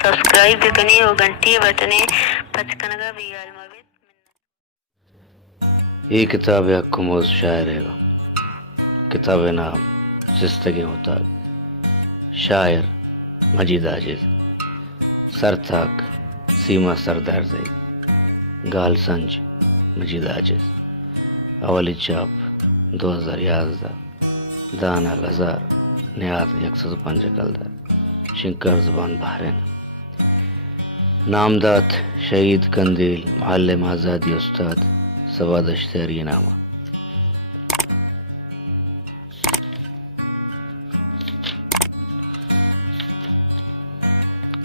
Subscribe करें और घंटी बटने पचकनगा भी ये किताब यक्कुमोज शायर है। किताब नाम जिस्तगी होता। शायर मजीद आजिज। सरथाक सीमा सरदार से गाल संज मजीद आजिज। अवली छाप 2011 दाना गजार नियात 105 कलदा शिंकर जुबान बहरीन। नामदात शहीद कंदील मुअल्लिम आज़ादी उस्ताद सवाद अश्तरी नामा।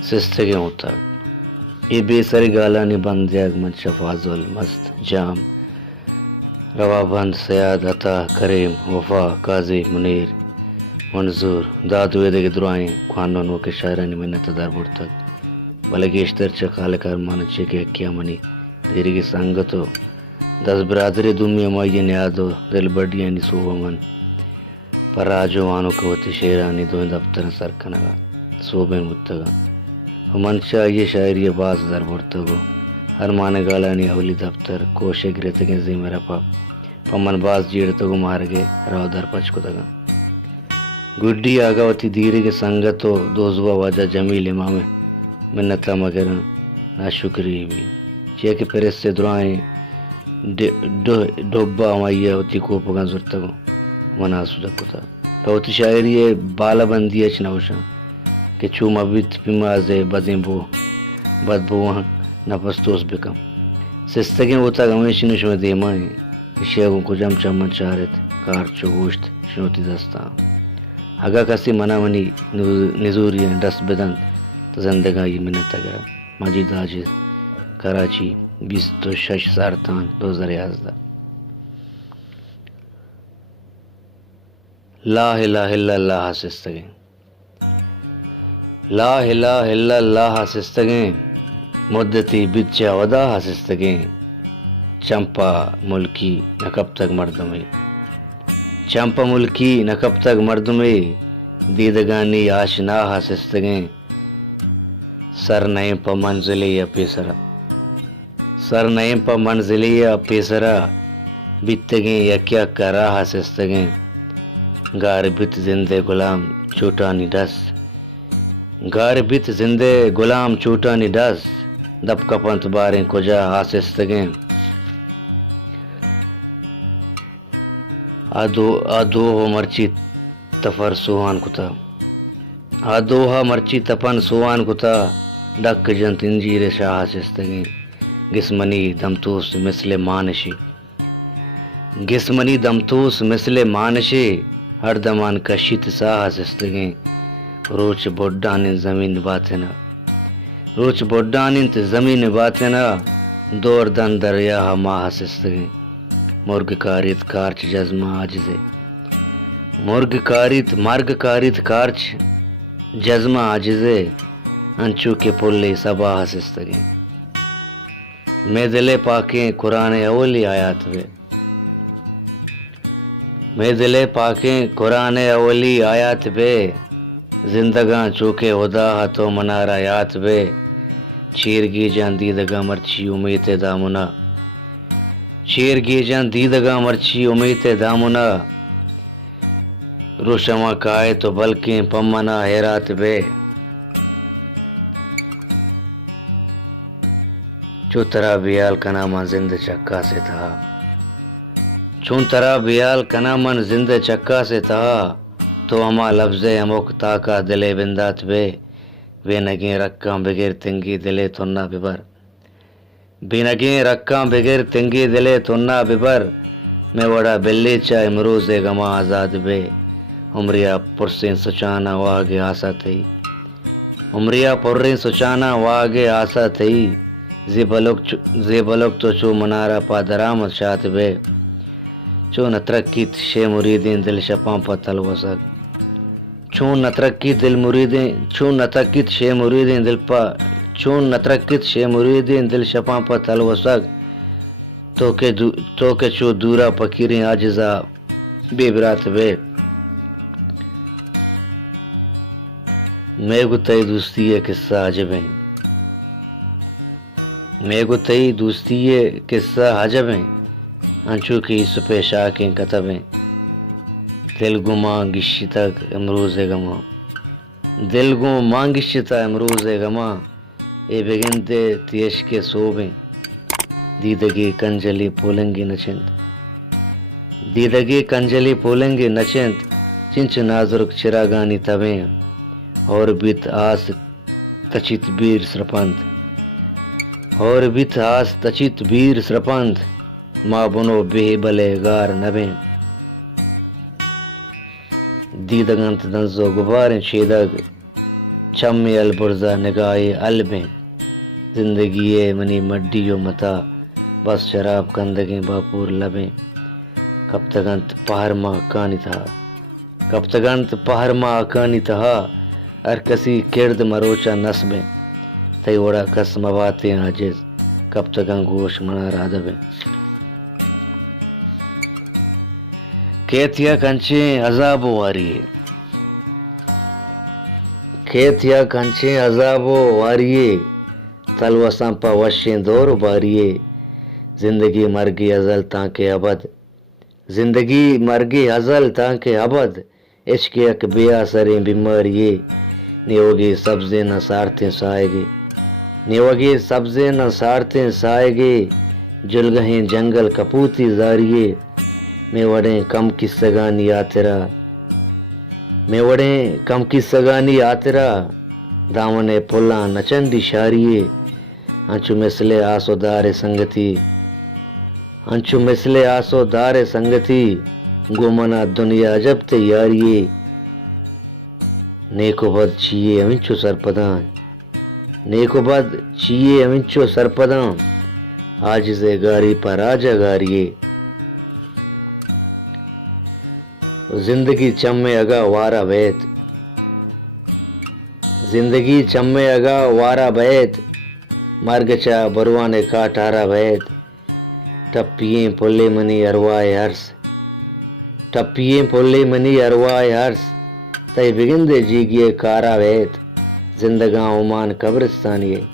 सिस्तगी होता ये बेसरी गालानी बंद जग मन शफाजुल मस्त जाम रवाबंद सयाद अता करीम वफा काजी मुनीर मंजूर दाद वेदे के दुआएं खानों के शायरानी मिन्नत दर बुर्तक बल्कि इश्तर चकाल कर मन के क्या मनी धीरे की संगतो 10 बरादरी दुमिया माये न्यादो दिल बडियानी सोवमन पर आजो वानो कवती शेरानी दो दफ्तर सरकनगा सोबेन मुत्तगा मनशा ये शायरी बाज दर बुर्तगो हर माने गालानी अवली दफ्तर कोशे गिरतगे जी मेरा पमन बाज जीड़तगो मारगे राव दर पचकुतगा गुड्डी आगावती धीरे के संगतो दोजुआ वाजा जमील इमामे मिन्नता मगर ना शुक्री भी चे के पेरेस से दुआएं डोब्बा माइया होती कोपगा जुर्तगो मना सुदकुता होती शायरी बालाबंदी अचनवशा के चूम अबित पिमाजे बदिंबो बदबुआ नपस्तोस बिकम सिस्तगी होता गमेशिनुश में देमाए शेगों को जम चमन चारत कार चोगोश्त शनोती दस्ता अगा कसी मना मनी निजूरी डस बदन तो जिंदगी मिन्नत गया मजीद आजिज कराची 26 सारतान 2011। ला इलाहा इल्लल्लाह सिस्तगी ला इलाहा इल्लल्लाह सिस्तगी मुद्दती बिच्चा वदा सिस्तगी चंपा मुल्की न कब तक मर्दमे चंपा मुल्की न कब तक मर्दमे दीदगानी आशना सिस्तगी सर नईम पर मंजिले या पेसरा सर नईम पर मंजिले या पेसरा बितगे या क्या करा सिस्तगी गार बित जिंदे गुलाम चोटानी डस गार बित जिंदे गुलाम चोटानी डस दब कपंत बारें कुजा हासिस्तगे आदो हो मर्ची तफर सुहान कुता आदोहा मर्ची तपन सुहान कुता डक जंत इंजीर शाह सिस्तगी गिस्मनी दमतूस मिसले मानशी गिस्मनी दमतूस मिसले मानशी हर दमान कशित साह सिस्तगी रोच बोड्डान जमीन बातना रोच बोड्डान जमीन बातना दौर दन दरिया माह सिस्तगी मुर्ग कारित कारच जज्मा आजिजे मुर्ग कारित कारच जज्मा आजिजे अंचू के पुल्ले सबाह सिस्तगी मैं दिले पाके कुरान अवली आयात वे मैं दिले पाके कुरान अवली आयात बे जिंदगा चूके हुदा तो मनारा यात बे चीरगी जान दीदगा मर्ची उम्मीद दामुना चीरगी जान दीदगा मर्ची उम्मीद दामुना रुशमा काए तो बल्कि पमना हैरात बे चुतरा बियाल कनामा जिंद चक्का से था चुनतरा बियाल कनामन जिंद चक्का से था तो अमा लफ्ज़े अमुक ताका दिले बिंदात वे नगे रक्का बगैर तिंगी दिले तुन्ना बिबर बिनगे रक्का बगैर तिंगी दिले तुन्ना बिबर मैं बड़ा बिल्ली चा इमरूज गमा आज़ाद बे उमरिया पुरसिन सुचाना वागे आसा थी उमरिया पुर्रिन सुचाना वागे आसा थी ज़ेबलुक तो चो मनारा पादरामत शात बे चो नत्रकीत शे मुरीदीन दिल शपा पतल वसक चो नत्रकीत दिल मुरीदीन चो नत्रकीत शे मुरीदीन दिल पा चो नत्रकीत शे मुरीदीन दिल शपा पतल वसक तो के चो दूरा पकीरें आजिजा बेबरात बे मैं गुतई दोस्ती है किस्सा अजब है, मैं गुतई दोस्ती है किस्सा अजब है, अंशु की सुपे शाखें कतब हैं, दिल गु मांगिश तक अमरूज गमा, दिल गु मांगिश तक अमरूज गमा, ए बेगिनते तियश के सोबें, दीदगी कंजली पोलेंगे नचिंत, दीदगी कंजली पोलेंगे नचिंत, चिंच नाजुक चिरागानी तबें, और बित आस तचित बीर सरपंत, और बित आस तचित बीर सरपंत, माँ बुनो बेहबले गार नबें, दीदगंत दंजो गुबारें छेदग, चम्मे अलबुर्जा निगाहे अलबें, जिंदगी ये मनी मड्डियो मता, बस शराब कंदगे बापूर लबें, कब तगंत पहर माँ कानी था, कब तगंत पहर माँ कानी था, हर कसी किर्द मरोचा नस्बें, तई ओड़ा कस मवाते आजिज, कब तक गोश मना राधबें, केतिया कंचे अजाबो वारिये, केतिया कंचे अजाबो वारिये, तलवा संपा वशें दौर बारिये, जिंदगी मर गई अजल ताके अबद, जिंदगी मर गई अजल ताके अबद, इश्क एक बेअसरें बीमारिये, नेवगे सब्ज़े न सारते साएगे, नेवगे सब्ज़े न सारते साएगे, जुलगहें जंगल कपूती जारिये, मैं वड़े कम की सगानी आतेरा, मैं वड़े कम की सगानी आतेरा, दामने पुल्ला नचंदी शारिये, अंचु मिसले आसोदारे संगति, अंचु मिसले आसोदारे संगति, गुमना दुनिया अजब ते यारिये, नेको बद छिये अमिंचो सरपदां, नेको बद छिये अमिंचो सरपदां, आज से गारी पर आजा गारिये, जिंदगी चम्मे अगा वारा बैत, जिंदगी चम्मे अगा वारा बैत, मरगचा बरुआने का टारा बैत, टप्पिये पुल्ले मनी अरवाए हर्ष, टप्पिये पुल्ले मनी अरवाए हर्ष, तय बिगिंदे जीगिए कारा बैत, जिंदगा ओमान कब्रिस्तानिये,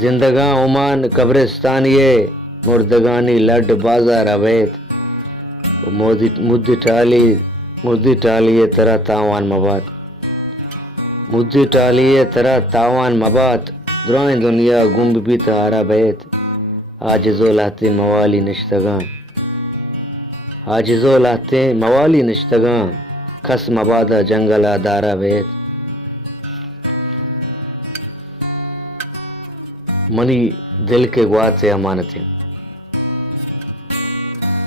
जिंदगा ओमान कब्रिस्तानिये, मुर्दगानी लड बाजार अवैत, मुद्दी टालिए तरह तावान मबात, मुद्दी टालिए तरह तावान मबात, द्रोएं दुनिया गुम्ब भी तारा बैत, आजिज़ो लाते मवाली निश्तगां, आजिज़ो लाते मवाली निश्तगां, खस मबादा जंगला दारा बैत, मनी दिल के ग्वाते अमानतें,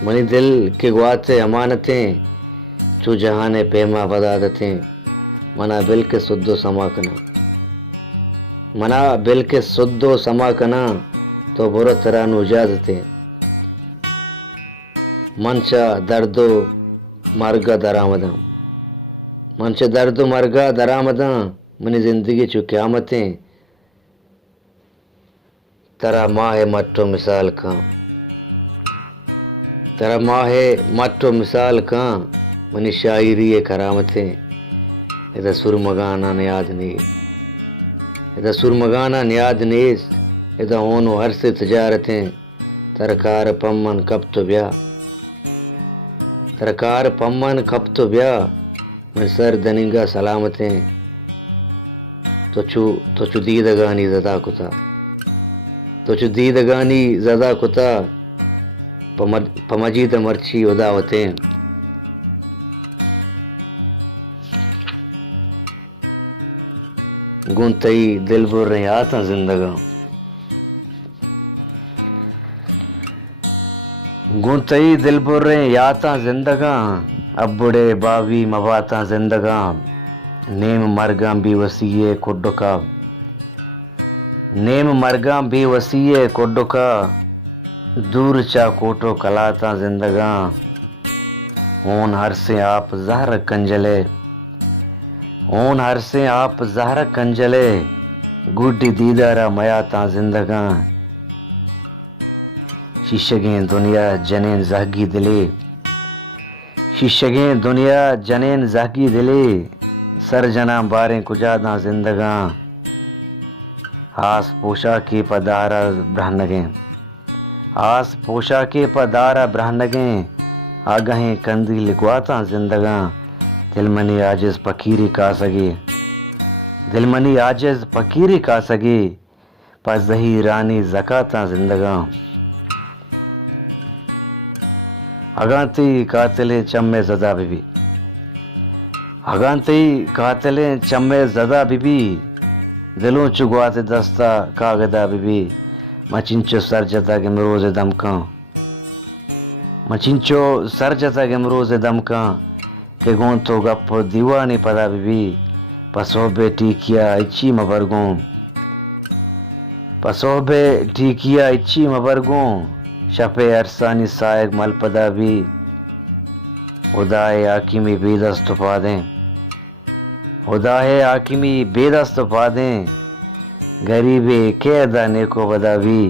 मनी दिल के ग्वाते अमानतें, चू जहाने पेमा बदादतें, मना बिल के सुद्दो समाकना, मना बिल के सुद्दो समाकना, तो बुरा तरह नुजादतें, मंचा दर्दो मरगा दरामदां, मंचा दर्दो मरगा दरामदां, मनी जिंदगी चू क़यामतें, तरा माहे मट्टो मिसाल का, तरा माहे मट्टो मिसाल का, मनी शायरी करामतें, इधर सुरमगाना नियाद नहीं, इधर सुरमगाना नियाद नहीं, इधर होनो हर से तजारतें, तरकार पम्मन कब तो ब्याह, तरकार पम्मन कब तो ब्याह, मैं सर दनिंगा सलामतें, तो चू दीदगानी ज़दा कुता, तो चू दीदगानी ज़दा कुता, पमजीद मर्ची उदावतें, गुंतई दिल बुर आता जिंदगा, गुंतई दिल बुर याता जिंदगा, अब बुढ़े बावी मवाता जिंदगा, नेम मरगा भी वसीए कुड्डुका, नेम मरगा भी वसीए कुड्डुका, दूर चा कोटो कलाता जिंदगा, होन हर से आप जहर कंजले, होन हर से आप जहर कंजले, गुड्डी दीदारा मयाता जिंदगा, शीशगें दुनिया जनेन जागी दिले, शीशगें दुनिया जनेन जागी दिले, सरजना बारें कुजादा जिंदगा आस पोशाके पदारा ब्रहनगे आस पोशाके पदारा ब्रहनगे आगहें कंदी लिखवाता जिंदगा दिलमनी आजिज फकीरी का सगे दिलमनी आजिज फकीरी का सगे पजही रानी जकाता जिंदगा अगाती कातिले चम्मे जदा बीबी अगाती कातिले चम्मे जदा बीबी दिलों चुगवाते दस्ता कागदा बीबी मचिंचो सर जता के मरोज दमका मचिंचो सर जता के मरोज दमका के गों तो गप दीवानी पदा बीबी पसोबे टीकिया इच्छी मबरगों पसोबे टीकिया इच्छी मबरगों शपे अरसानी सायक मलपदा भी उदाए आकिमी बेदस्त पा दें उदाए आकिमी बेदस्त पा दें गरीबे के अदा नेको बदा भी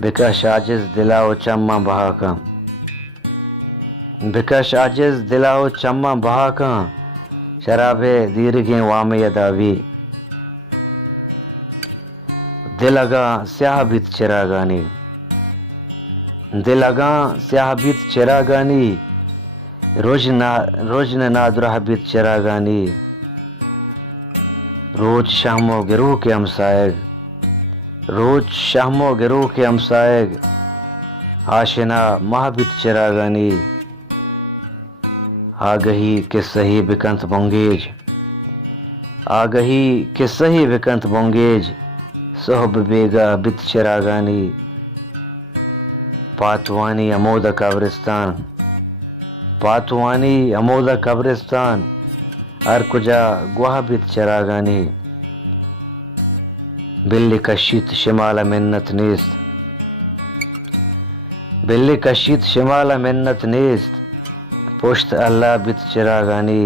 बिकश आजिज दिलाओ चम्मा बहा का बिकश आजिज दिलाओ चम्मा बहा का शराबे दीर्घे वामे अदावी दिलगा स्याह बित चिरागानी दिलगा स्याह बित चिरागानी रोजन नादुराह बित चिरागानी रोज शामो गिरोह के हमसायग रोज शामो गिरोह के हमसायग आशिना महाबित चिरागानी आगही के सही बिकंत बोंगेज आगही के सही बिकंत बोंगेज सोहब बेगा बित चिरागानी पातवानी अमोदा कब्रिस्तान पातवानी अमोदा कब्रिस्तान हर कुजा गुहा बित चिरागानी बिल्ली कशीत शिमाला मिन्नत नेस्त बिल्ली कशीत शिमाला मिन्नत नेस्त पुश्त अल्लाह बित चिरागानी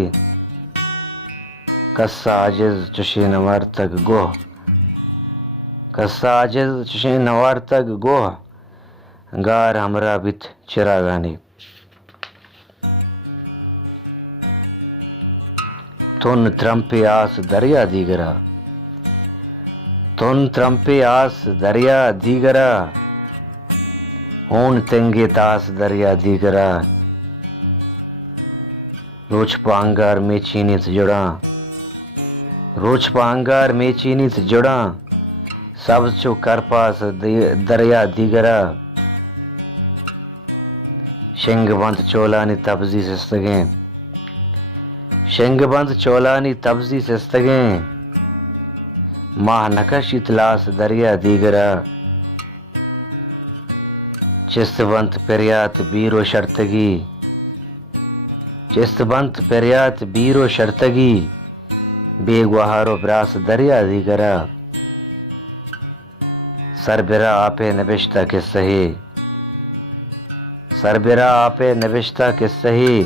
कस्सा आजिज चुशी नवार तक गोह कस्सा आजिज चुशी नवार तक गोह गार हमरा बित चिरागानी तुन त्रंपे आस दरिया दीगरा तुन त्रंपे आस दरिया दीगरा ऊन तेंगे तास दरिया दीगरा रोज पांगार में चीनी से जुड़ा रोज पांगार में चीनी से जुड़ा सब चो कर पास दरिया दीगरा शिंगबंद चोलानी तब्जी से सगे शिंगबंद चोलानी तब्जी से सगे माह नकश इतलास दरिया दीगरा चिस्तबंत पेरियात बीरो शर्तगी चिस्तबंत पेरियात बीरो शर्तगी बेगुहारो ब्रास दरिया दीगरा सरबिरा आपे नबिश्ता के सही सरबिरा आपे नबिश्ता के सही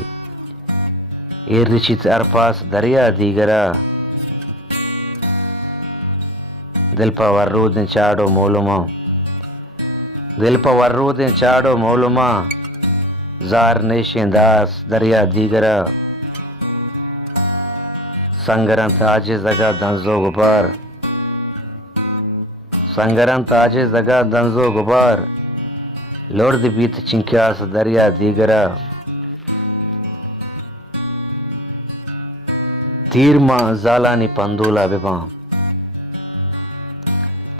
इर्रिचित अरपास दरिया दीगरा दिल पर वर्रूद चाड़ो मोलुमा दिल पर वर्रूद चाड़ो मोलुमा जार नेशें दास दरिया दीगरा संगरंत आजे जगह दंजो गुबार संगरंत आजे जगह दंजो गुबार लोर्द बीत चिंक्यास दरिया दीगरा तीरमा जालानी पंदूला बेबाम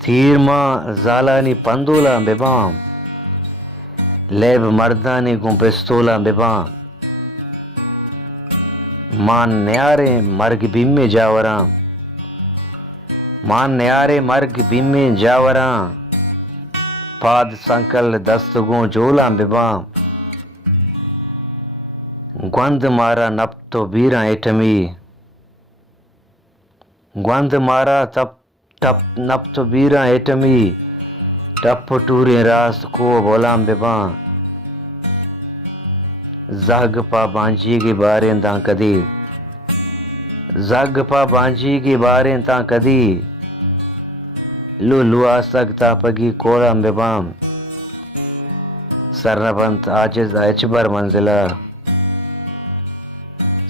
तीरमा जालानी पंदूला बेबाम लेब मर्दानी गुं पिस्तूला बेबाम मान न्यारे मर्ग बिम्मे जावरा मान न्यारे मर्ग बिम्मे जावरा पाद संकल दस्तगों जोला बेबाम ग्वंद मारा नप तो बीरा एटमी ग्वंद मारा तप टप नप तो बीरा एटमी टप टूरे रास को बोलाम बेबा जग पा बांझी के बारे ता कदी जग पा बांझी के बारे ता कदी लुआ सकता पगी कोरा बेबाम सरनबंत आजिज अचबर मंजिला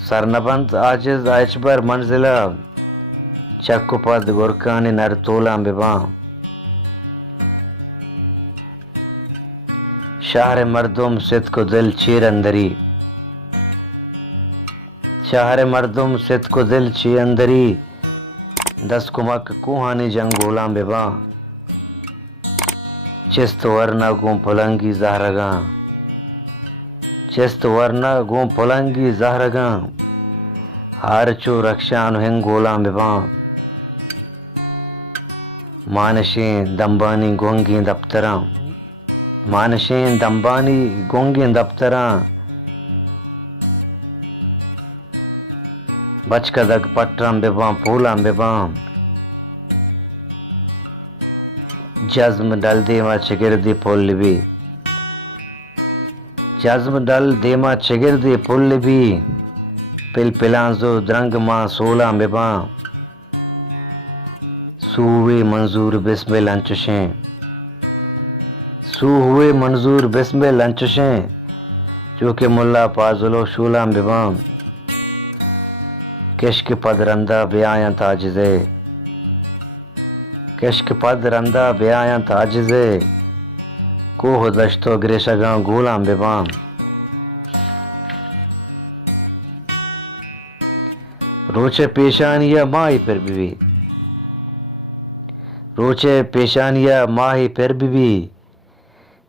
सरनबंत आजिज अचबर मंजिला चक्कुपद गुरकानी नरतोला बिबा शहर मर्दुम सित को दिल चीर अंदरी शहर मर्दुम सित को दिल ची अंदरी दस कुमक कुहानी जंगोला बिबा चिस्त वरना गुम फलंगी जहरगा चिस्त वरना गुम फलंगी जहरगा हारचो रक्षान हिंगोला बिबा मानशें दंबानी गोंगी दफ्तरा मानशें दंबानी गोंगी दफ्तरा बचकदक पट्टम बिबाम फूलाम बिबाम जज्म डल देमा चिगिरदी पुल्लबी जज्म डल देमा चिगिरदी पुल्लबी पिल पिलांजो द्रंग मां सोला बिबाम सूवे मंजूर बिस्मिल अंचुशें सू हुए मंजूर बिस्मिल अंचुशें जो कि मुल्ला पाजुलो शूलाम बिबाम किश्क पद रंदा ब्यायां ताजिज़े किश्क पद रंदा ब्यायां ताजिज़े कोह दश्तो ग्रेशगां गूलां बिबाम रोचे पेशानिया माही फिर बीवी रोचे पेशानिया माही फिर बीवी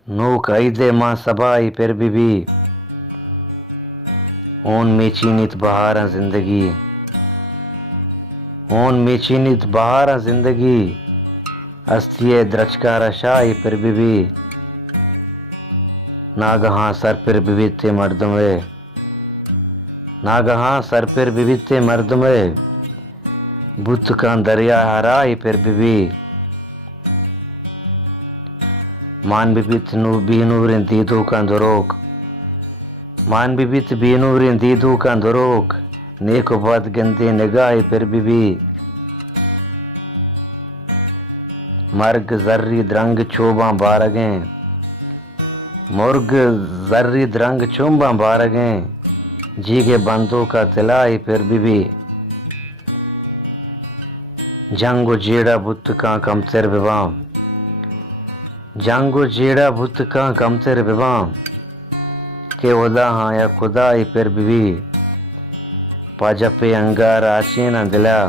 नोक आईदे मां सबाई फिर बीवी ओन में चीनित बहारा जिंदगी ओन में चीनित बहारा जिंदगी अस्तिये द्रचकारा शाही फिर बीवी नागहां सर फिर विविधते मर्दमे नागहां सर फिर विविधते मर्दमे बुत का दरिया हराई फिर बीवी मान बिबित बीनूरिन दीदू का दुरोक मान बिबित बीनूरिन दीदू का दुरोक नेक बद गंदे निगाह फिर बीवी मर्ग जर्री द्रंग चोबा बारगे मुर्ग जर्री द्रंग चोबा बारगे जी के बंदों का तिलाई फिर बीवी जंगो जेड़ा बुत का कमतर बिबाम जंगो जेड़ा बुत का कमतर बिबाम के उदा हाँ या खुदाई फिर बीवी पाजपे अंगार आचे ना दिला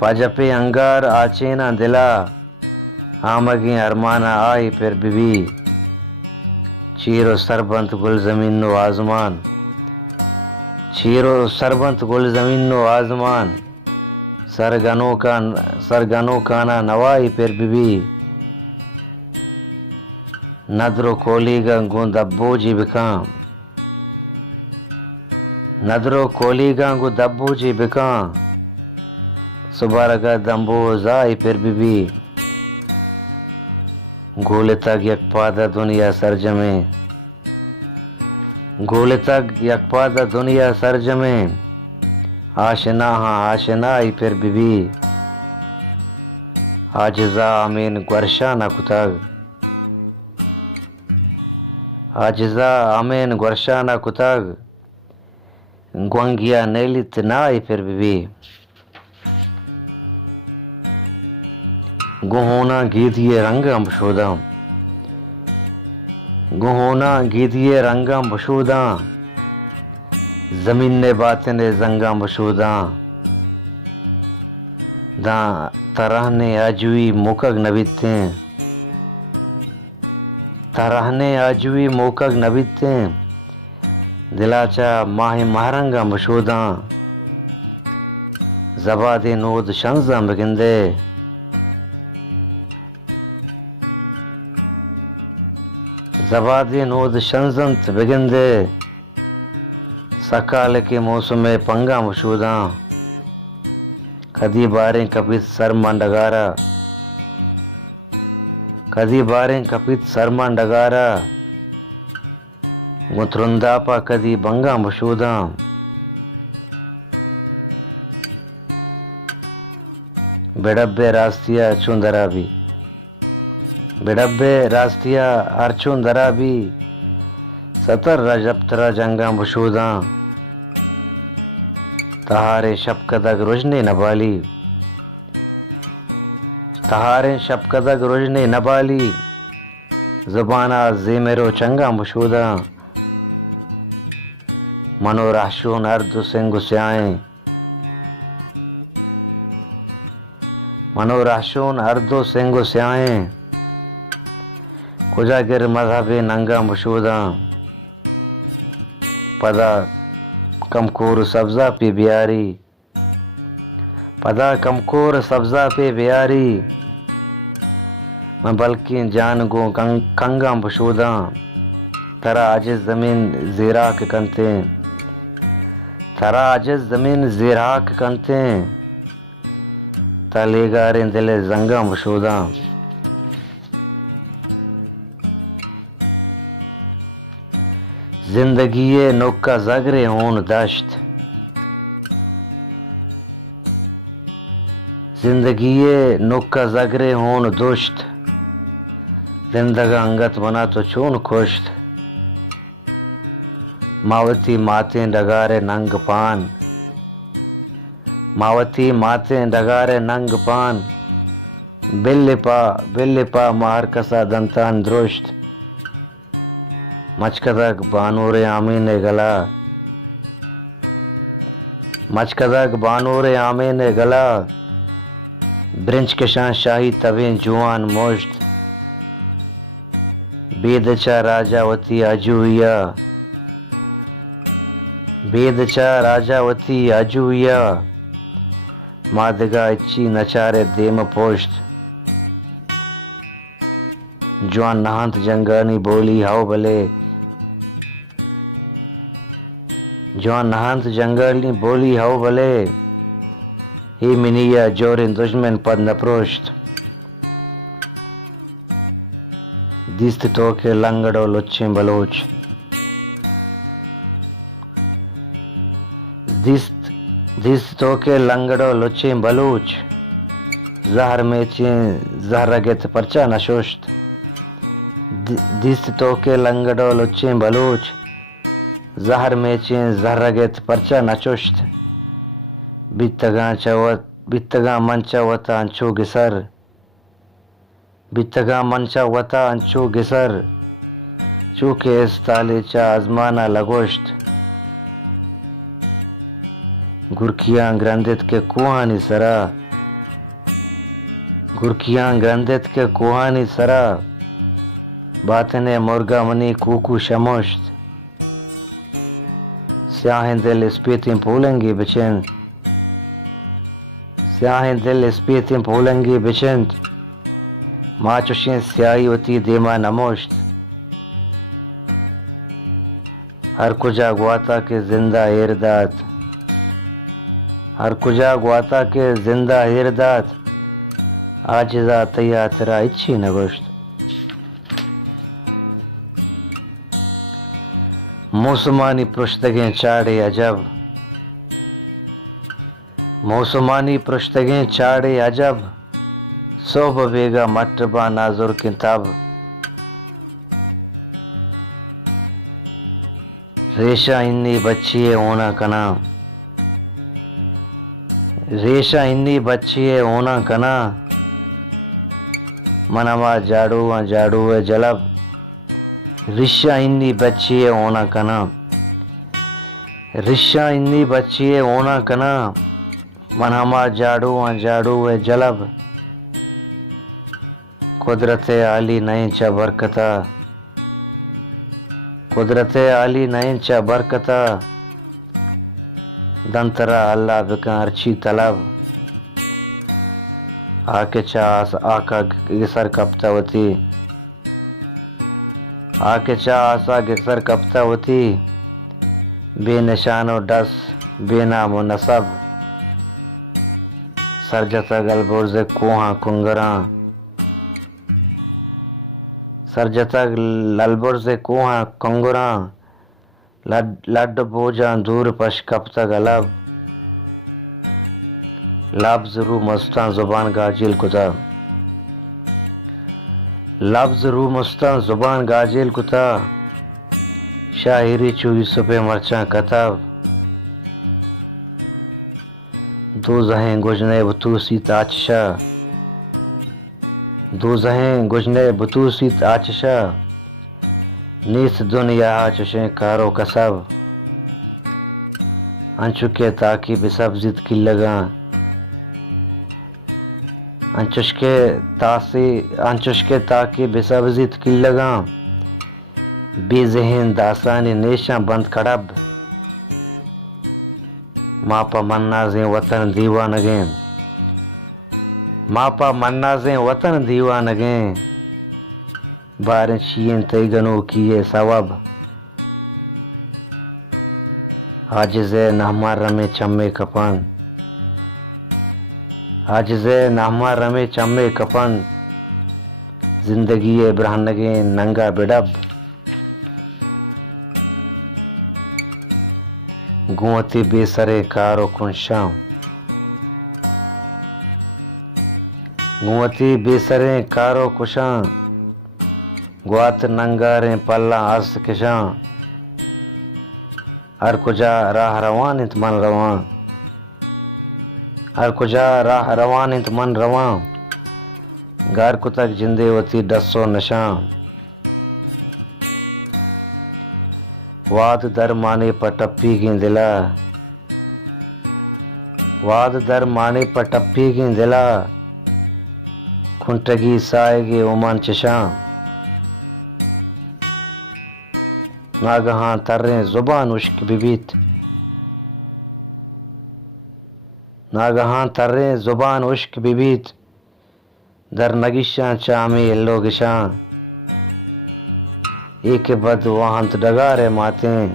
पाजपे अंगार आचे ना दिला आमगी अरमाना आई फिर बीवी चीरो सरबंत गुल जमीन नो आजमान चीरो सरबंत गुल जमीन नो आजमान सरगनों का ना नवाई फिर बीवी नदरो कोलीगा गुंद अब्बो जी बिकाम नदरो कोलीगा गुंद अब्बो जी बिकाम सुबह का दम्बो जाई फिर बीबी गोले तक यकपादा दुनिया सरजमे गोले तक यकपादा दुनिया सरजमे आशना हाँ आशनाई फिर बीबी आजिजा आमीन गुरशा न कुतग आजिजा आमीन गुरशा न कुतग ग्वंगिया नेलित नाई फिर बीबी गुहोना गीतिये रंगम बशोदाम गुहोना गीतिये रंगम बशोदा जमीन ने बातें ने जंगम बशोदा दा तरहने आजुई मोकग नबीते तरहने आजुई मोकग नबीते दिलाचा माही महरंगा बशोदा जबादे नोद शंजा बगिंदे जबादे नोद शंजंत बगिंदे सकाल के मौसम में पंगा मशूदा कदी बारें कपित सरमान डगारा कदी बारें कपित सरमान डगारा गुथरुंदापा कदी बंगा मशूदा बेडब्बे रास्तिया चुंदरा भी बेडब्बे रास्तिया अर्चुंदरा भी सतर रजप्तरा जंगा बशूदा तहारे शपकदग रुजने नबाली, तहारे शपकदग रुजने नबाली, ज़ुबाना ज़ेमेरो चंगा मुशूदा, मनो रहशून अर्द से गुस्याएं, मनो रहशून अर्दो से गुस्याएं, कुजा गिर मजहब नंगा मुशूदा, पदा कमकोर सब्ज़ा पे बियारी, पदा कमकोर सब्ज़ा पे बियारी, मैं बल्कि जान गो कंगा बशूदा, तरा आजिज़ ज़मीन ज़ीराक कंते, तरा आजिज़ ज़मीन ज़ीराक कंते, तलेगारे दिले जंगा बशूदा। जिंदगी नुक्का ज़गरे होन दश्त, जिंदगी नुक्का ज़गरे होन दुश्त, जिंदगा अंगत बना तो चून खुश्त, मावती मातें डगारे नंग पान, मावती मातें डगारे नंग पान, बिल्लिपा मार कसा दंतान द्रुष्ट, मचकदक बानूर आमीन गला, मचकदक बानूर आमीन गला, ब्रिंच कशां शाही तवें जुआन मोश्त, बेदचा राजावती आजुया, बेदचा राजावती आजुया, मादगा इच्ची नचारे देम पोश्त, जवान नहांत जंगानी बोली हाओ भले, जवान नहांत जंगानी बोली हाओ भले, ही मिनिया जोरिन दुश्मन पद नप्रोश्त, दिस्त तो के लंगड़ो लुच्चे बलोच, दिस्त तो के लंगड़ो लुच्चे बलोच, जहर में जहर गत परचा नशोश्त, दिस्त तो के लंगड़ो लुच्चे बलोच, जहर में जहर गत परचा नचुश्त, बित्तगा मंचा वता अंचो गिसर, बित्तगा मंचा वता अंचो गिसर, चूके इस ताले चा आजमाना लगोश्त, गुरखियां ग्रंदित के कुहानी सरा, गुरखियां ग्रंदित के कुहानी सरा, बातने मुर्गा मनी कूकू शमोश्त, स्याहें दिल स्पीतिं फूलेंगी बिचेंद, स्याहें दिल स्पीतिं फूलेंगी बिचेंद, माचुशें स्याही होती देमा नमोश्त, हर कुजा ग्वाता के जिंदा एरदात, हर कुजा ग्वाता के जिंदा एरदात, आजिज़ा तैया तेरा इच्छी नगोश्त। मौसमानी पृष्ठगें चाड़े अजब, मौसमानी पृष्ठगें चाड़े अजब, सोब बेगा मटबा नाजुर किताब, रेशा इन्नी बच्ची होना कना, रेशा इन्नी बच्ची होना कना, मनवा जाड़ू जलब, रिश्या इन्नी बच्ची होना कना, रिश्या इन्नी बच्ची होना कना, मनवा जाड़ू जलब, कुदरत आली नहीं चा बरकता, कुदरत आली नहीं चा बरकता, दंतरा अल्लाह बिका अर्ची तलब, आके चा आका गिसर कप्तावती, आके चा आसा गिसर कप्तावती, बेनिशानो डस बेनामो नसब, सरजता गलबुर्ज कुहा कुंगरा, सरजता ललबुर्ज कुहा कुंगरा, लड बोझा दूर पश कप्ता गलब, लफ्ज़ रू मस्तां ज़ुबान गाजिल कुता, लफ्ज़ रू मस्तां ज़ुबान गाजिल कुता, शायरी चू यूसुफ़ मरचा कताब, दोज़हें गुजने बतूसीत आचशा, दोज़हें गुजने बतूसीत आचशा, नीस दुनिया चुशे कारो कसब, अंचुके ताकि बेसब्जित की लगा, अंचुशके ताकि बेसब्जित की लगा, बेजहन दासानी नेशा बंद खड़ब, मापा मन्नाज़ें वतन दीवानगें, मापा मन्नाज़ें वतन दीवानगें, बारें शीन तैगनों की ये सवब, आजिज़े नहमा रमे चम्मे कपन, आजिज़े नहमा रमे चम्मे कपन, जिंदगी ब्रहनगे नंगा बिडब, गुआती बेसरे कारो कुंशां, गुआती बेसरे कारो कुशां, गुआत नंगारे पल्ला आस किशां, हर कुजा राह रवान इंत मन रवां, हर कुजा राह रवान इंत मन रवां, गार को तक जिंदे होती डसो नशां, वाद दर माने पर टप्पी की दिला, वाद दर माने पर टप्पी की दिला, खुंटगी साएगी उमान चशां, नागहां तर्रें जुबान उश्क बिबीत, नागहां तर्रें जुबान उश्क बिबीत, दर नगिशां चामी लोगिशां, एक बद वहांत डगारे मातें,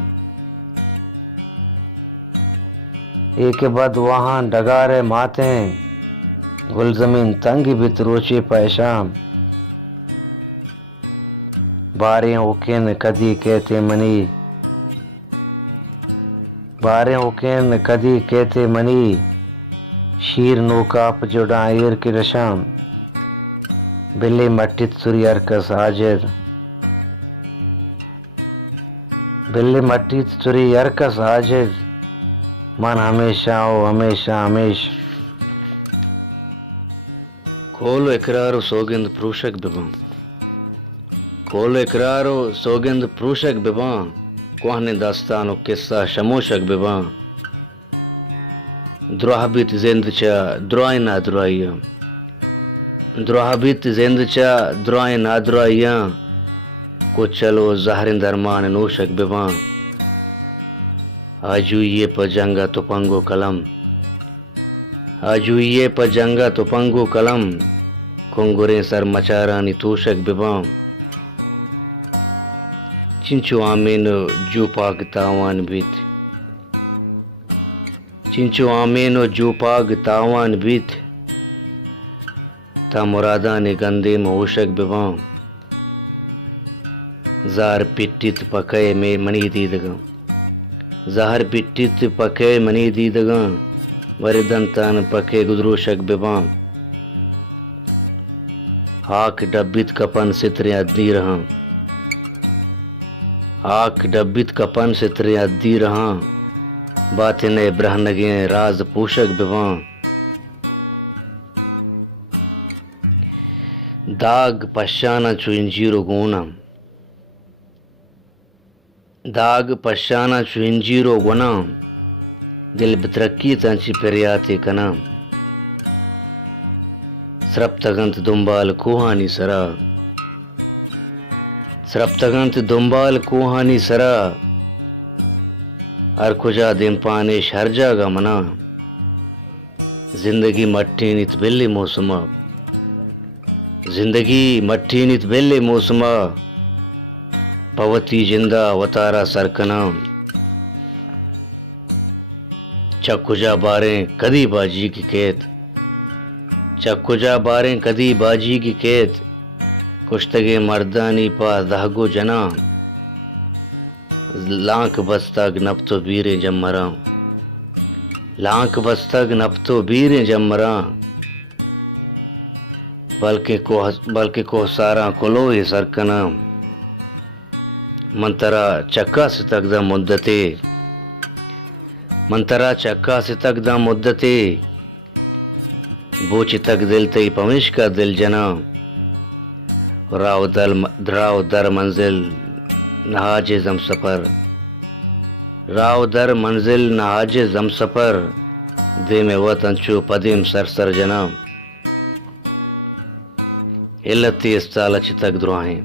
एक बद वहां डगारे मातें, गुल जमीन तंगी बितरोचे पैशाम, बारें उकेन कदी कहते मनी, बारें उकेन कदी कहते मनी, शीर नोकाप जुड़ा ईर की रशाम, बिल्ली मट्टित सुरियर कस हाजिर, बिल्ली मट्टित सुरियर कस हाजिर, मन हमेशा हो हमेशा हमेश, खोलो इकरारो सोगिंद प्रूशक बिबां, खोलो इकरारो सोगिंद प्रूशक बिबां, कोहने दास्तानो किस्सा शमोशक बिबां, द्रोहबित जिंद चा द्रोय ना द्रोइया, द्रोहबित जिंद चा द्रोय ना द्रोइया, को चलो जहरिन दरमान नोशक बिबां, आजुइये पर जंगा तुपंगो कलम, आजुइये पर जंगा तुपंगो कलम, कुंगुरे सर मचारानी तोशक बिबां, चिंचो आमीन जो पाग तावान बीत, चिंचो आमीन जो पाग तावान बीत, ता मुरादा ने गंदे मोशक बिबां, जार पिट्टित पके में मनी दीदगा, जार पिट्टित पके मनी दीदगा, वरिदंतान पके गुदरोशक बिबां, आक डब्बित कपन सितरे अद्दी रहा, आक डब्बित कपन सितरे अद्दी रहा, बातिने ब्रहनगे राज पोशक बिबां, दाग पशाना चु इंजीरो गुना, दाग पशाना चु इंजीरो गुना, दिल बितरक्की तंची पेरियाते कना, स्रप्तगंत दुंबाल कोहानी सरा, स्रप्तगंत दुंबाल कोहानी सरा, हर कुजा दिंपाने शरजा गमना, जिंदगी मट्टी नित बिल्ली मौसमा, जिंदगी मट्टी नित बिल्ली मौसमा, पवती जिंदा वतारा सरकना, चक्कुजा बारें कदी बाजी की कैद, चक्कुजा बारें कदी बाजी की कैद, कुश्तगे मर्दानी पा दहगो जना, लांक बस्तग नब्तो बीरे जमरा, लांक बस्तग नब्तो बीरे जमरा, बल्कि को सारा कोलो ही सरकना, मंतरा चक्का से तकदा मुद्दते, मंतरा चक्का से तक दा मुद्दते बोच तक दिल तई पमिश का दिल जना राव दर मंजिल नहाज जम सफर राव दर मंजिल नहाज जम सफर दे में वतन चू पदीम सरसर जना इल्लती इस्ताला चितक द्रोहें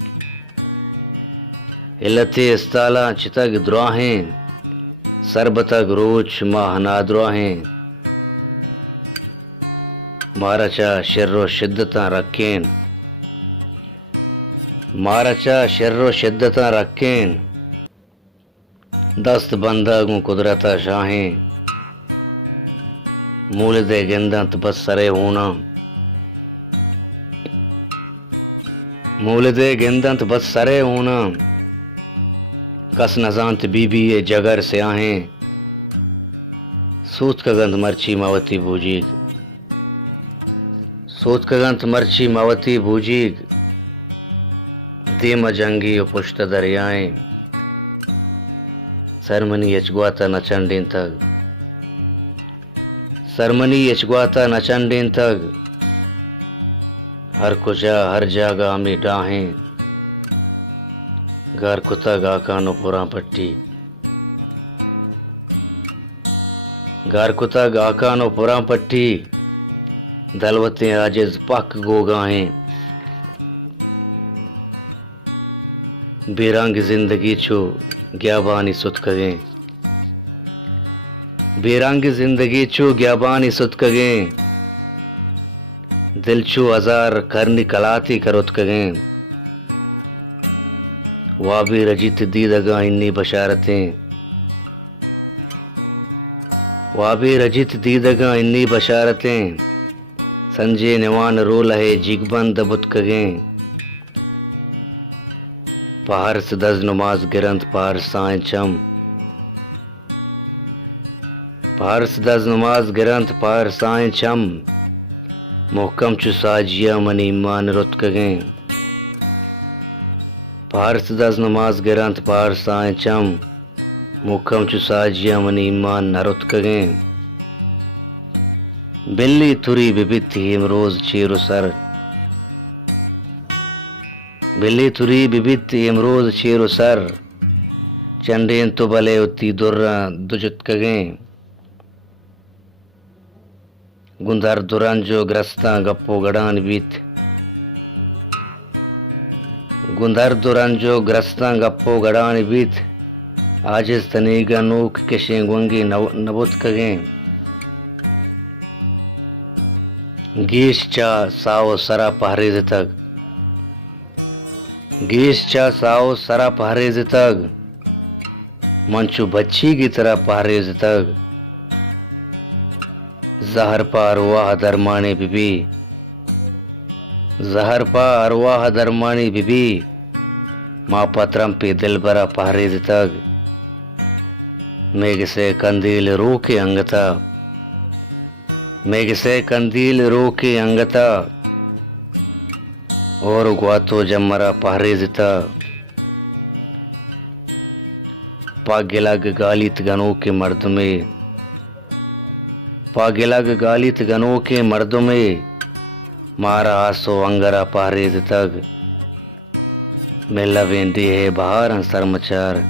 इल्लती इस्ताला चितक द्रोहें सरबतक रोच माहना द्रोहें मारचा शर्रो शिद्दता रखें मारचा शर्रो शिद्दता रखें दस्त बंदगू कुदरता शाहें मूल दे गिंदंत बस सरे होना मूल दे गिंदंत बस सरे होना कस नजांत बीबी ये जगर से आहें सूत का गंध मर्ची मावती बूजीग सूत का गंध मर्ची मावती बूजीग दीम जंगी और पुश्त दरियाएं सरमनी यचगवाता नचंडीन तक सरमनी यचगवाता नचंडीन तक हर कुजा हर जागा में डाहें घर कुत्ता गाकानो पुरा पट्टी घर कुत्ता गाकानो पुरा पट्टी दलवते आजिज पक गोगाहें बेरंग जिंदगी छो ग्याबानी सुत कगें बेरंग जिंदगी छो ग्याबानी सुत कगें दिल छो हजार करनी कलाती करुत कगें वाबी रजित दीदगा इन्नी बशारतें वाबी रजित दीदगा इन्नी बशारतें संजय निवान रो लहे जिगबंद बुतकगें पहाड़ से दज नमाज गिरंत पहाड़ साए चम पहाड़ से दज नमाज गिरंत पहाड़ साए चम मोहकम चुसाजिया मनी ईमान रुतकगें पहाड़ से दज नमाज गिरंत पहाड़ साए चम मोहकम चुसाजिया मनी ईमान न रुतकगें बिल्ली तुरी बिबित इमरोज चेरो सर बिल्ली तुरी बिबित इमरोज चेरो सर चंडेन तो बले उती दुर्रा दुजुतकगें गुंदर दुरंजो ग्रस्ता गप्पो गड़ान बीत गुंदर दुरंजो ग्रस्ता गप्पो गड़ान बीत आजिज तनीगा नूक केशें गुंगी नबुत कगें गीश चा साओ सरा पहरेज तक गीश चा साओ सरा पहरेज तक मंचू बच्ची की तरह पहरेज तक जहर पा अरवाह दरमानी बीबी जहर पा अरवाह दरमानी बीबी माँ पत्रम पे दिल बरा पहरेज तक मेघ से कंदील रो के अंगता मेघ से कंदील रो के अंगता और ग्वातो जमरा पहरेज तक पागिलग गालित गनों के मर्द में पागिलग गालित गनों के मर्दों में मारा आसो अंगरा पहरेज तक मेला वेंदी है बहार सरमचार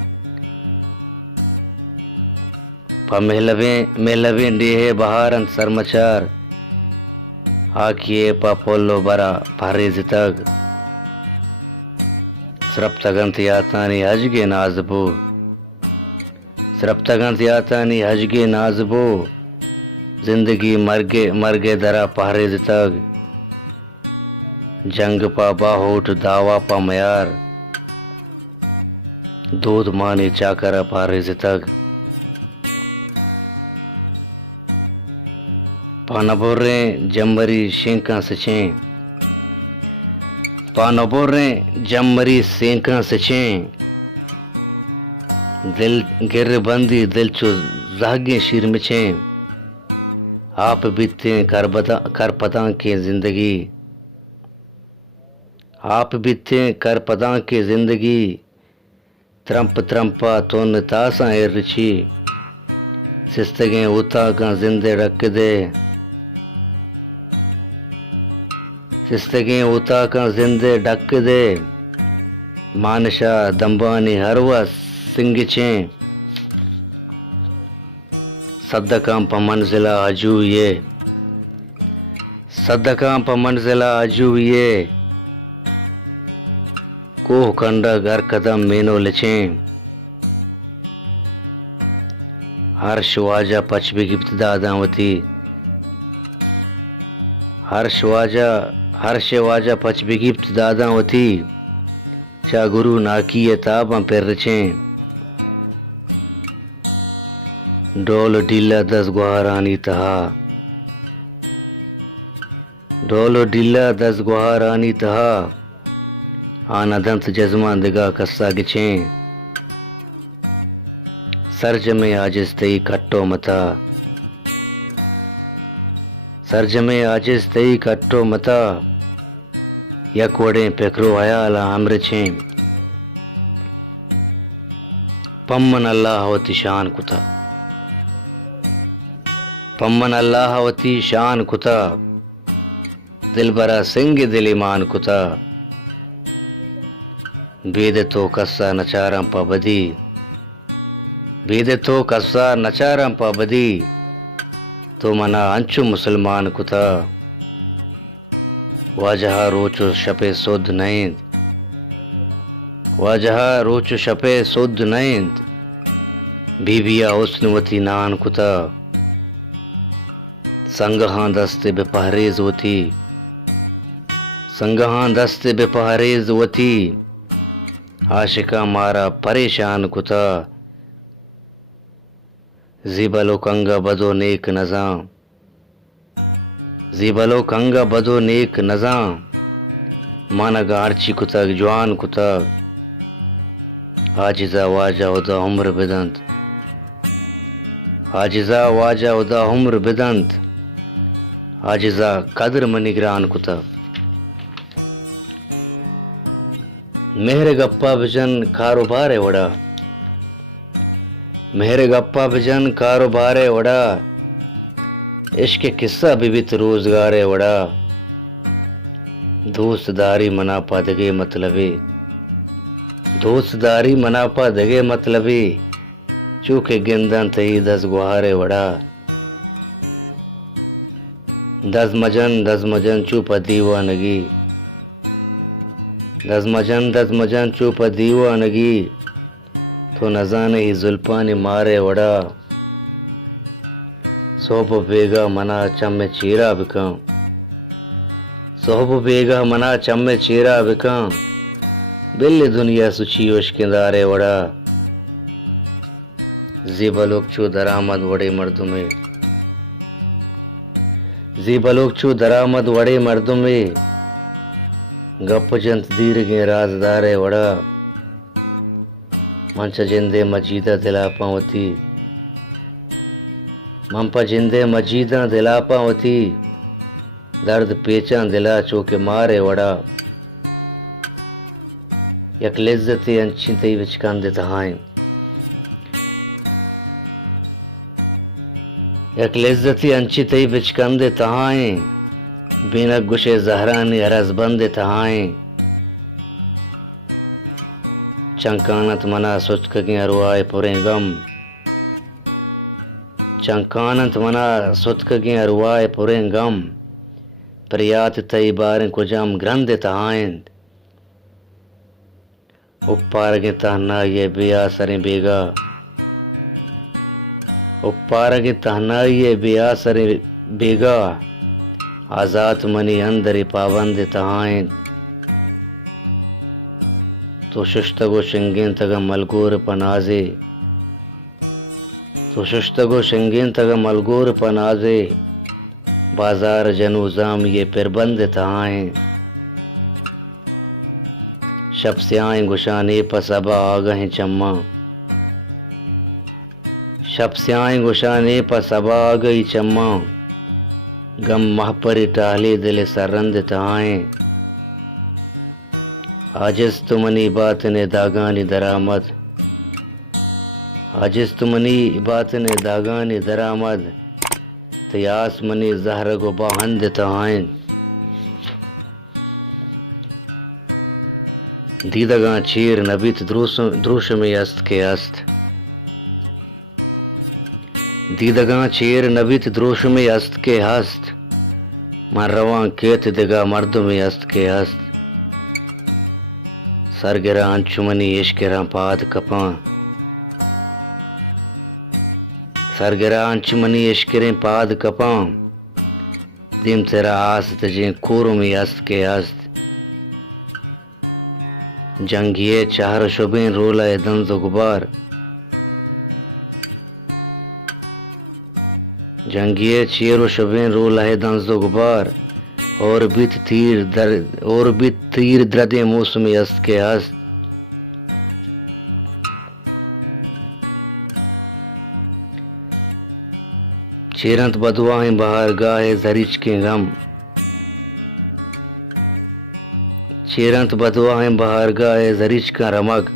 मेलवे है बहार सरमचार आखिए पापोलो बरा पहरेज तक स्रप्तगंत यातानी हजगे नाजबो स्रप्तगंत यातानी हजगे नाजबो जिंदगी मरगे दरा पहरेज तक जंग पा बाहोट दावा पा मयार दूध मानी चाकरा पहरेज तक पानबोरे जम्बरी शेंका सचें पानबोरे जम्बरी शेंका सचें दिल गिर बंदी दिल चो जागे शीर मिचें आप बीते कर पता के जिंदगी आप बीते कर पता के जिंदगी त्रंपा तोन तासा रिची सिस्तगें उता का जिंदे रख दे, सिस्तगें उता का जिंदे ढक दे, मानशा दंबानी हरवा सिंगचें, सदकां प मंजिला अजू ये, सदकां प मंजिला अजू ये, कोह कंडा घर कदम मेनो लचें, हर्ष वाजा पचबी की इब्तिदा दावती, हर्ष वाजा पचबी की इब्तिदा दावती, चा गुरु नाकी ताबा पर रचें, डोल डीला 10 गुहारानी तहा, डोल डीला 10 गुहारानी तहा, आना दंत जज़मा दिगा कस्सा गिचें, सरज में आजिज़ तई कट्टो मता, सरज में आजिज़ तई कट्टो मता, यक वड़े पेकरो हयाला अमरचें, पम्मन अल्लाह वती शान कुता, पम्मन अल्लाह वती शान कुता, दिलबरा सिंह दिल ईमान कुता, बेद तो कस्सा नचारम पाबदी, बेद तो कस्सा नचारम पाबदी, तो मना अंचु मुसलमान कुता, वाजहा रोचो शपे सुद नैंद, वाजहा रोचो शपे सुद नैंद, बीबिया हुस्नवती नान कुता, संगहां दस्ते बेपहरेज वती, संगहां दस्ते बेपहरेज वती, आशिका मारा परेशान कुता, ज़िबलो कंगा बदो नेक नज़ाम, ज़िबलो कंगा बदो नेक नज़ाम, माना गारची कुता जवान कुता, आजिज़ा वाजा उदा उम्र बिदंत, आजिज़ा वाजा उदा उम्र बिदंत, आजिज़ा कदर मनिग्रान कुता, मेहरे गप्पा भजन कारोबार वड़ा, मेहरे गप्पा भजन कारोबार वड़ा, इश्क किस्सा बिबित रोजगार वड़ा, दोस्तदारी मनापा दगे मतलबी, दोस्तदारी मनापा दगे मतलबी, चूके गिंदन तई 10 गुहारे वड़ा, 10 मजन चूपा दीवानगी, 10 मजन चूपा दीवानगी, तो न जाने ही जुल्फानी मारे वड़ा, सोब बेगा मना चम्मे चीरा बिकम, सोब बेगा मना चम्मे चीरा बिकम, बिल्ली दुनिया सुची उश्किंदारे वड़ा, ज़िबलोक चू दरामद वड़े मर्दुमे, ज़िबलोक चू दरामद वड़े मर्दुमे, गप जंत दीरगे राजदारे वड़ा, मंच जिंदे मजीदा दिलापावती, मंपा जिंदे मजीदा दिलापावती, दर्द पेचा दिला चूके मारे वड़ा, यक लिज्जती अंची तई विचकांदे तहाएं, यक लिज्जती अंची तई विचकांदे तहाएं, बिना गुशे जहरानी हरस बंदे तहाएं, चंकानत मना सुचक के अरुआए पुरे गम, चंकानत मना सुचक के अरुआए पुरे गम, प्रियात तई बारें कुजाम ग्रंदे तहाएं, उप्पारगे तहना ये बिया सरें बेगा, उप्पारगे तहना ये बिया सरें बेगा, आज़ाद मनी अंदर पाबंद तहाएं, तो शुश्तगो शिंगेन तगा मलगोर पनाजे, तो शुश्तगो शिंगेन तगा मलगोर पनाजे, बाजार जनूजाम ये पिरबंद तहाएं, शब से आए गुशाने पसबा आगहें चम्मा, शब से आए गुशाने पसबा आगई चम्मा, गम महपरी टाले दिले सरंद तहाएं, आजिज़ तुमनी बात ने दागानी दरामद, आजिस्त मनी बातन दागान दरामद तयास मनी जहर गो बाहंद तहाइन दीदगा चीर नबित द्रुश में अस्त के अस्त दीदगा चीर नबित द्रुश में अस्त के हस्त मर रवा केत दिगा मर्द में अस्त के हस्त सरगिरा अंचुमनी इश्किरा पाद कपां सरगिरा अंचुमनी इश्किरें पाद कपां दिम तेरा आस तजें खूर में अस्त के हस्त जंगिए चार शुबें रोला दंजो गुबार जंगिए चेरो शुबें रोला दंजो गुबार और बित तीर द्रदे मौसम अस्त के हस्त चेरंत बदवाएं बहार गाहे जरिच के गम चेरंत बदवाएं बहार गाहे जरिच का रमग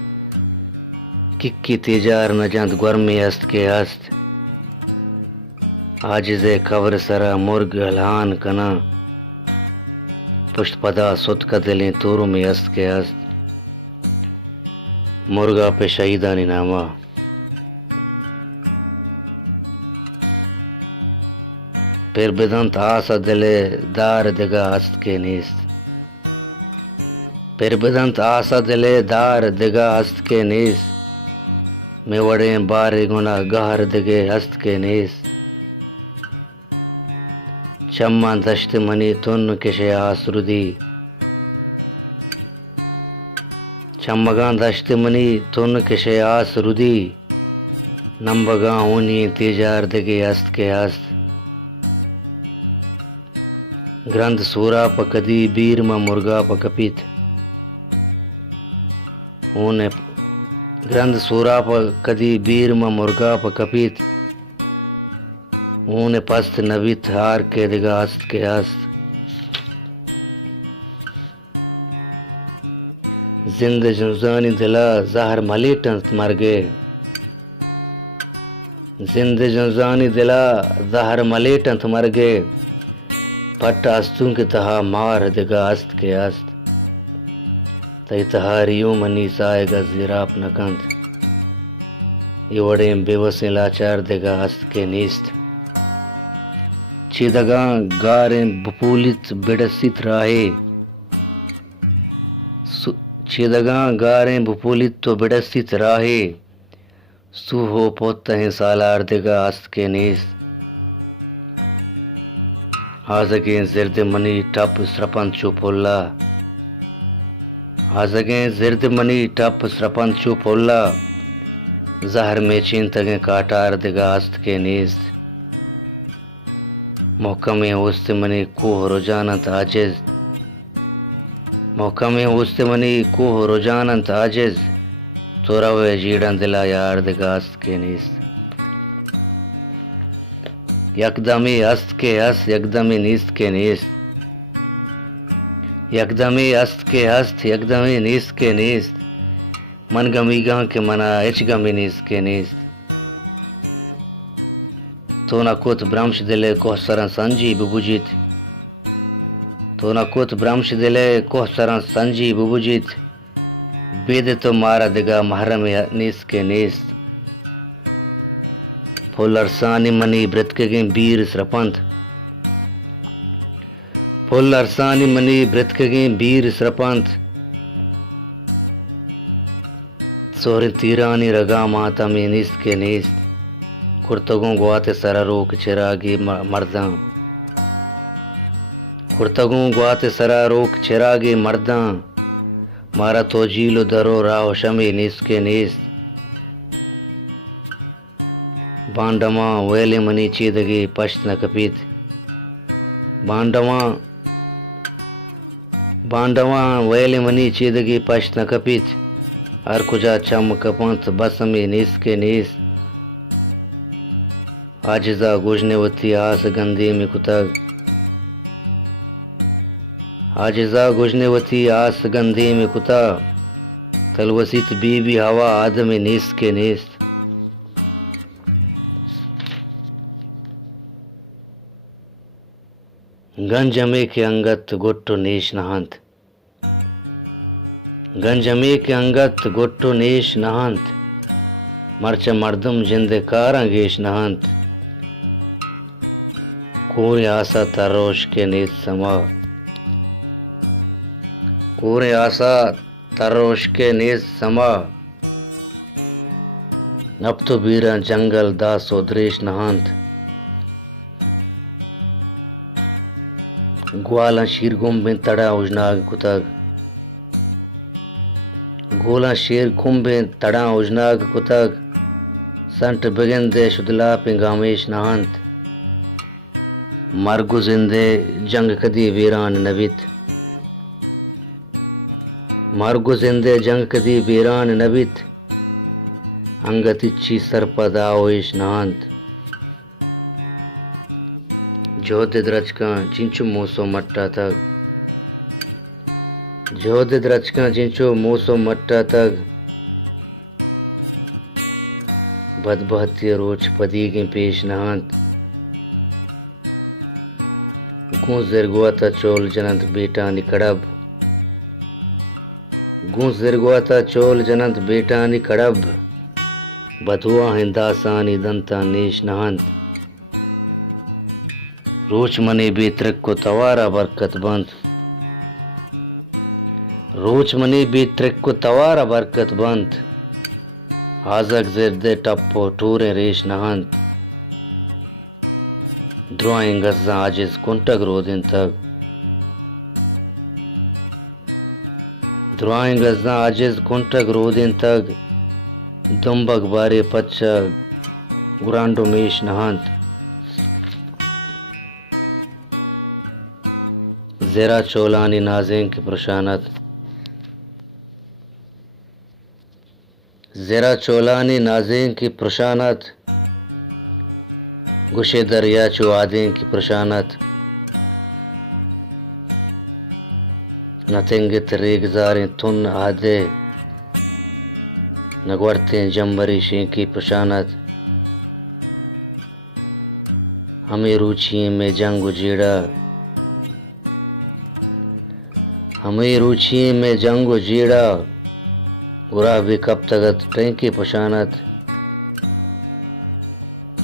किक्की तेजार नजंत गुर में अस्त के हस्त आजिज़े कवर सरा मुर्ग हलान कना पुष्ट पदा सुत कदलें तोरों में अस्त के हस्त मुर्गा पे शहीदा नामा फिर बिदंत आसा दिले दार दिगा हस्त के नीस्त फिर बिदंत आसा दिले दार दिगा हस्त के नीस में वड़े बारे गुना गहर दिगे हस्त के नीस चम्मा दश्त मनी तुन किशे आसरुदी चम्मगा दश्त मनी तुन किशे आसरुदी नंबगा ऊनी तेजार दिगे हस्त के हस्त ग्रंथ सूरा पकदी बीर म मुर्गा पकपित ऊने ग्रंथ सूरा पकदी बीर म मुर्गा पकपित ऊने पस्त नबित हार के दिगा हस्त के हस्त जिंद जुजानी दिला जहर मली टंस मर गए जिंद जुजानी दिला जहर मली टंस मर गए पट अस्तुं के तहा मार दिगा हस्त के हस्त तई तहारियों मनी साएगा जिराप नकंत ये वड़े बेवसे लाचार दिगा हस्त के नीस्त चिदगा गारे बपूलित बिड़सित राहे चिदगा गारे बपूलित तो बिड़सित राहे सुहो पोत हैं सालार दिगा हस्त के नीस्त आजगे जिर्द मनी टप स्रपंत चुपोल्ला आजगे जिर्द मनी टप स्रपंत चुपोल्ला जहर में चिंतगे काटार दिगा हस्त के नीस्त मोहकमे उस्त मनी कोह रोजानत आजिज मोहकमे उस्त मनी कोह रोजानत आजिज तोरावे जीड़न दिला यार दिगा हस्त के नीस्त यकदमी अस्त के हस्त यकदमी नीस्त के नीस्त यकदमी अस्त के हस्त यकदमी नीस्त के नीस्त मन गमीगा के मना एच गमी नीस्त के नीस्त तो न कुत ब्रह्मश दिले कोह सरन संजी बुबुजित तो न कुत ब्रह्मश दिले कोह सरन संजी बुबुजित बेद तो मारा दिगा महरम नीस्त के नीस्त फुल अरसानी मनी ब्रतके बीर सरपंथ फुल अरसानी मनी ब्रतके बीर सरपंथ सोरे तीरानी रगा माता में नीस्त के नीस्त कुर्तगों गुआते सरा रोक चिरागी मर्दा कुर्तगों गुआते सरा रोक चिरागी मर्दा मारा तो जीलो दरो राव शमी नीस्त के नीस्त बांडमा वेले मनी चीदगी पश्त न कपित बांडवा वेले मनी चीदगी पश्त न कपित हर कुजा चम कपंत बसमी नीस के नीस आजिजा गुजनेवती आस गंदी में कुतग आजिजा गुजनेवती आस गंदी में कुता तलवसित बीबी हवा आदमी नीस के नीस गंजमे के अंगत गुट्टो नेश नहंत, गंजमे के अंगत गुट्टो नेश नहंत, मर्च मर्दम जिंदे कारांगेश नहंत, कोरे आशा तरोश के नेत समा, कोरे आशा तरोश के नेत समा, अब तो बीरा जंगल दास उद्रेश नहंत, ग्वाला शीरगुम बिन तड़ा उजनाग कुतग, गोला शेर कुंभे तड़ा उजनाग कुतग, संट बिगंदे शुदला पिंगामेश नहंत, मरगु जिंदे जंग कदी वीरान नबित, मरगु जिंदे जंग कदी वीरान नबित, अंगतिच्छी सरपदा ओइश नहंत, जोध द्रचका जिंचु मोसो मट्टा तक, जोध द्रचका जिंचु मोसो मट्टा तक, बदबहती रोच पदी के पेश नहंत, गूंज जिरगुआता चोल जनंत बेटा निकड़ब, गूंज जिरगुआता चोल जनंत बेटा निकड़ब, बधुआ हिंदासानी दंता नेश नहंत, रोच मने बेत्रक को तवारा बरकत बंद, रोच मने बेत्रक को तवारा बरकत बंद, आजक जिरदे टप्पो टूरे रेश नहंत, द्रोएं गज़ा आजिज कुंटक रोदिन तक, द्रोएं गज़ा आजिज कुंटक रोदिन तक, दुम्बक बारे पच्चा गुरांडो मेश नहंत, ज़रा चोलानी नाज़ें की प्रशानत, ज़रा चोलानी नाज़ें की प्रशानत, गुशे दरिया चुआदें की प्रशानत, नथिंगित रेगजारें तुन आदे, नगवरतें जम्बरी शें की प्रशानत, हमें रुचि में जंग उजीड़ा, हमें रुचि में जंग उजीड़ा, गुरा भी कब तगत टेंकी प्रशानत,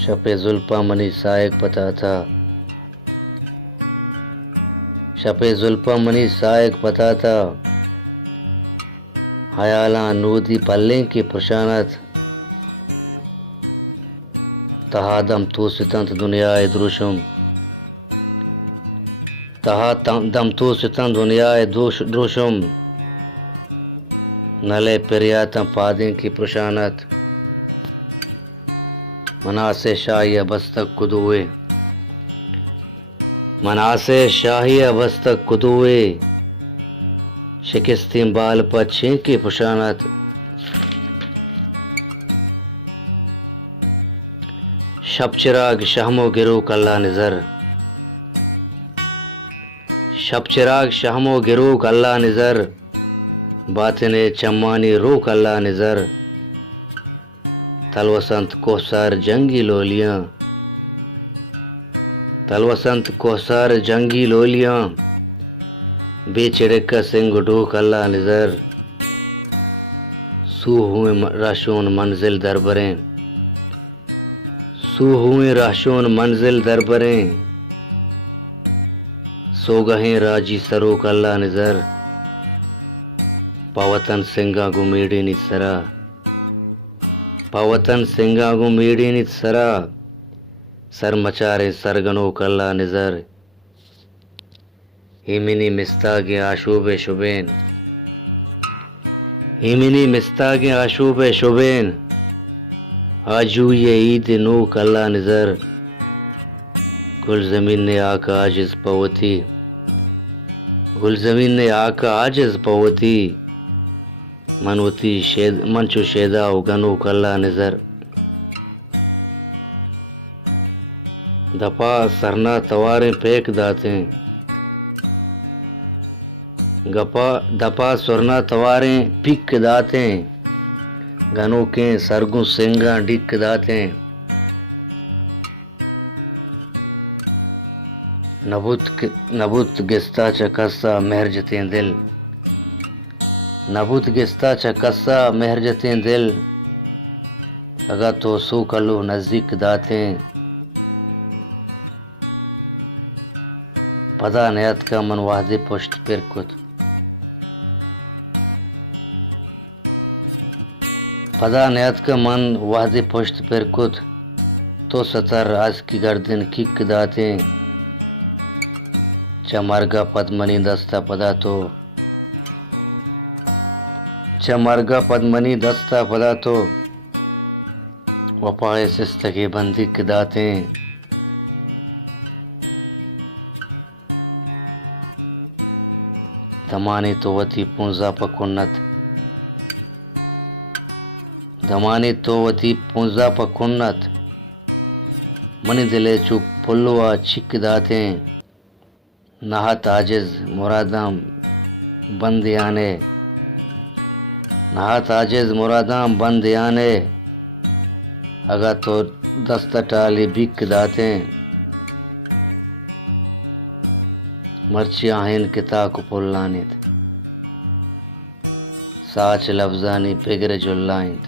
शपे जुल्पा मनी सायक पता था, शपे जुल्पा मनी सायक पता था, हयाला नूदी पल्लें की प्रशानत, तहादम तो सितंत दुनिया द्रुशुम, तहादम तो सितंत दुनिया द्रुशुम, नले पेरियातम पादें की प्रशानत, मनासे शाही बस्तक कुदुए, मनासे शाही बस्तक कुदुए, शिकस्तीं बाल पच्छें की प्रशानत, शब चिराग शहमो गिरो कल्ला निज़र, शब चिराग शहमो गिरो कल्ला निज़र, बातने चम्मानी रो कल्ला निज़र, तलवसंत कोसार जंगी लोलियां, तलवसंत कोसार जंगी लोलियां, बेचिड़क का सिंह डो कल्ला निज़र, सू हुए राशोन मंजिल दरबरें, सू हुए राशोन मंजिल दरबरें, सो गहें राजी सरो कल्ला निज़र, पावतन सिंगा गुमेड़ी निसरा, पावतन सिंगा गुमेड़ी निसरा, सर मचारे सरगनो कल्ला निज़र, हिमिनी मिस्तागे आशूबे शुबेन, हिमिनी मिस्तागे आशूबे शुबेन, आजू ये ईद नो कल्ला निज़र, गुल ज़मीन ने आका आजिज़ पवती, गुल ज़मीन ने आका आजिज़ पवती, मनवती शेद मंचु शेदा उगनो कल्ला निज़र, दपा सरना तवारें फेंक दातें, गपा दपा सुरना तवारें पिक दातें, गनों के सरगु सिंगा डिक दातें, नबूत गिस्ताच्या कस्सा मेहरजतें दिल, नबूत गिस्ताच्या कस्सा मेहरजतें दिल, अगा तो सू कलू नजदीक दातें, पदा नयत का मन वाहदे पुष्ट पिरकुत, पदा नयत का मन वाहदे पुष्ट पिरकुत, तो सतर आज की गर्दन किक दातें, चमरगा पद्मनी दस्ता पदा तो, चमरगा पद्मनी दस्ता पदा तो, वपाए सिस्तगे बंदी के दातें, दमानी तो वती पूंजा पकुन्नत, दमानी तो वती पूंजा पकुन्नत, मनी दिले चुप पुल्लुआ छिक दातें, नहात आजिज मुरादाम बंद आने, नहात आजिज मुरादाम बंद आने, अगा तो दस्तटाली बिक दातें, मर्ची आहिन किता को पुल्लानित, साच लफ्जानी पिगर जुल्लाइंत,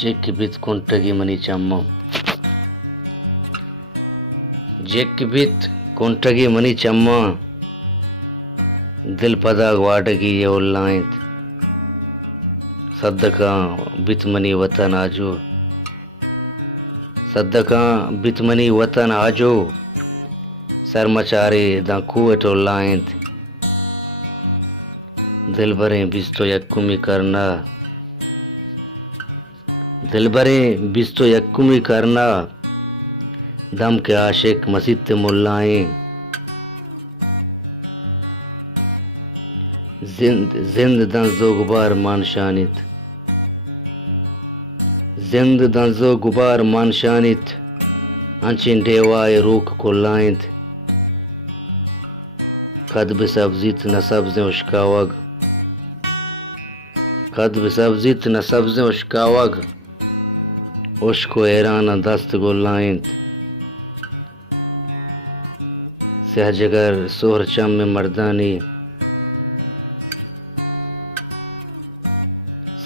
जिक बित कुंटगी मनी चम्मम, जिक बित कुंटगी मनी चम्मा, दिल पदा वाडगी ये उल्लाइंत, सद्दका बितमनी वतन आजो, सद्दका बितमनी वतन आजो, सरमचारे दा कुवट उल्लाइंत, दिल भरें बिस्तो यक्कुमी करना, दिल भरें बिस्तो यक्कुमी करना, दम के आशिक मसीत मुल्लाएं, जिंद दंजो गुबार मानशानित, जिंद दंजो गुबार मानशानित, अंचिन डेवाए रूख कुल्लाइंत, कद बिसब्जित न सब्ज़ें उश्कावग, कद बिसब्जित न सब्ज़ें उश्कावग, उश्को ऐरान दस्त गुल्लाइंत, सहजगर सोहर चम में मर्दानी,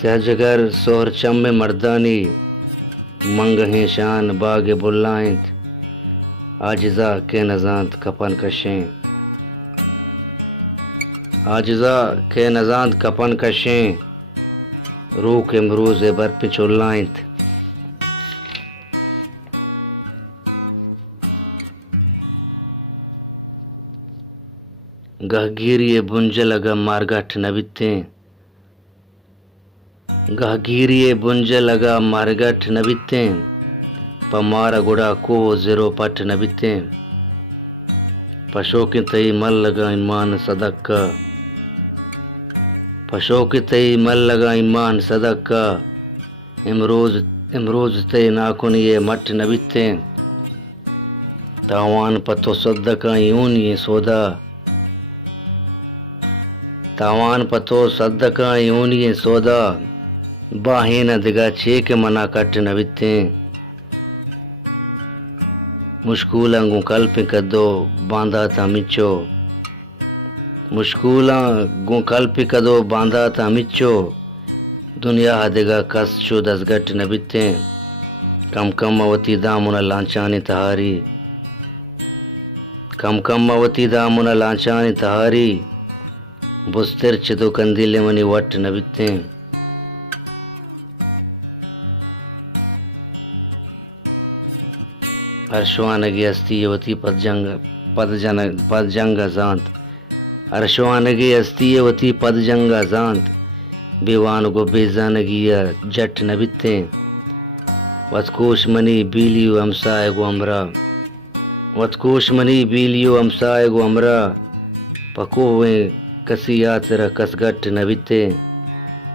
सहजगर सोहर चम में मर्दानी, मंगहें शान बाग बुल्लाइंत, आजिज़ा के नज़ांत कपन कशें, आजिज़ा के नज़ांत कपन कशें, रूह के मरूज़ बर पिचुल्लाइंत, गहगीरिये बुंजल अगा मारगठ नबितें, गहगीरिये बुंजल अगा मारगठ नबितें, पमारा गुड़ा को ज़ेरो पट नबितें, पशो के तई मल लगा ईमान सदक्का, पशो के तई मल लगा ईमान सदक्का, इमरोज तई नाकुन ये मट नबितें, तावान पतो सदका यून ये सोदा, तावान पतो सदका यून ये सोदा, बाहें न दिगा छेक मना कट नबितें, मुश्कूला गु कल्प कदो बांधा था मिचो, मुश्कूला गु कल्प कदो बांधा था मिचो, दुनिया हदिगा कस चो दसगट नबितें, कम कम अवती दामुना लांचानी तहारी, कम कम अवती दामुना लांचानी तहारी, बुस्तिर चिदो कंदिले मनी वट नबितें, हर्षवानगी अस्तीयवती पदजंगा जांत, हर्षवानगी अस्तीयवती पदजंगा जांत, बेवान गो बेजानगिया जट नबितें, वत्कोश मनी बीलियो हमसाए गो अमरा, वत्कोश मनी बीलियो हमसाए गो अमरा, पकोवे कसी यात्रा कसगट नबितें,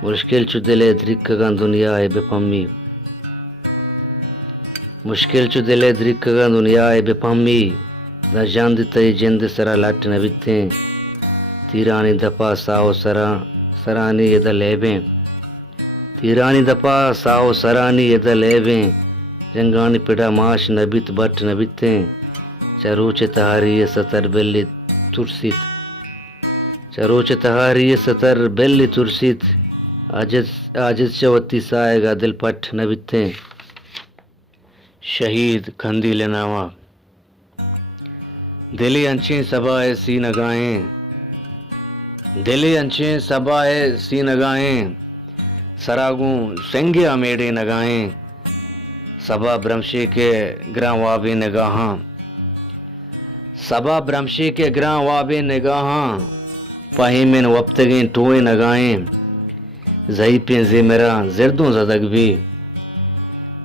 मुश्किल चुदिले द्रिक्कगन दुनिया है बेपम्मी, मुश्किल चुदिले द्रिक्कगन दुनिया है बेपम्मी, न जंद तई जिंद सरा लट नबितें, तीरानी दपा साओ सरानी यद लेबें, तीरानी दपा साओ सरानी यद लेबें, जंगानी पिड़ा माश नबित बट नबितें, चरोच तहारी सतर बेल्ली तुरसित, चरोच तहारी सतर बेल्ली तुरसित, आजिज चवत्ती साएगा दिल पट न बित्ते, शहीद खंदील नामा दिली अंचें सबाए सी नगाएं, दिली अंचें सबाए सी नगाएं, सरागूं सेंगिया मेड़े नगाएं, सबा ब्रह्मशी के ग्रां वाबे निगाहां, सबा ब्रह्मशी के ग्रां वाबे निगाहां, पाहिमिन वप्तगें टोए नगाएं, ज़ईफ़ें ज़ेमेरां ज़िरदों ज़दक भी,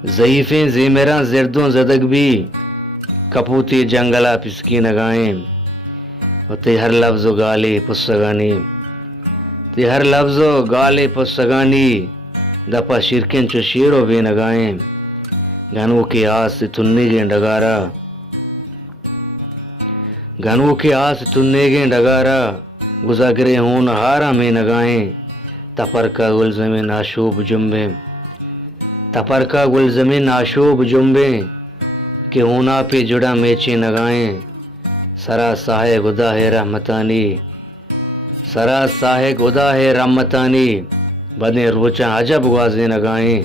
ज़ईफ़ें ज़ेमेरां ज़िरदों ज़दक भी, कपूती जंगला पिसकी नगाएं, ते हर लफ्ज़ो गाले पुस्सगानी, ते हर लफ्ज़ो गाले पुस्सगानी, दपा शिरकें चो शेरो बे नगाएं, गनू के आस तुन्ने गे डगारा, गनू के आस तुन्ने गे डगारा, गुज़ागरे होन हारा में नगाएं, तपर का गुल ज़मीन आशूब जुम्बे, तपर का गुल ज़मीन आशूब जुम्बे, के होना पे जुड़ा मेचे नगाएं, सरा साहे गुदा है रहमतानी, सरा साहे गुदा है रहमतानी, बदे रोचा अजब वाज़े नगाएं,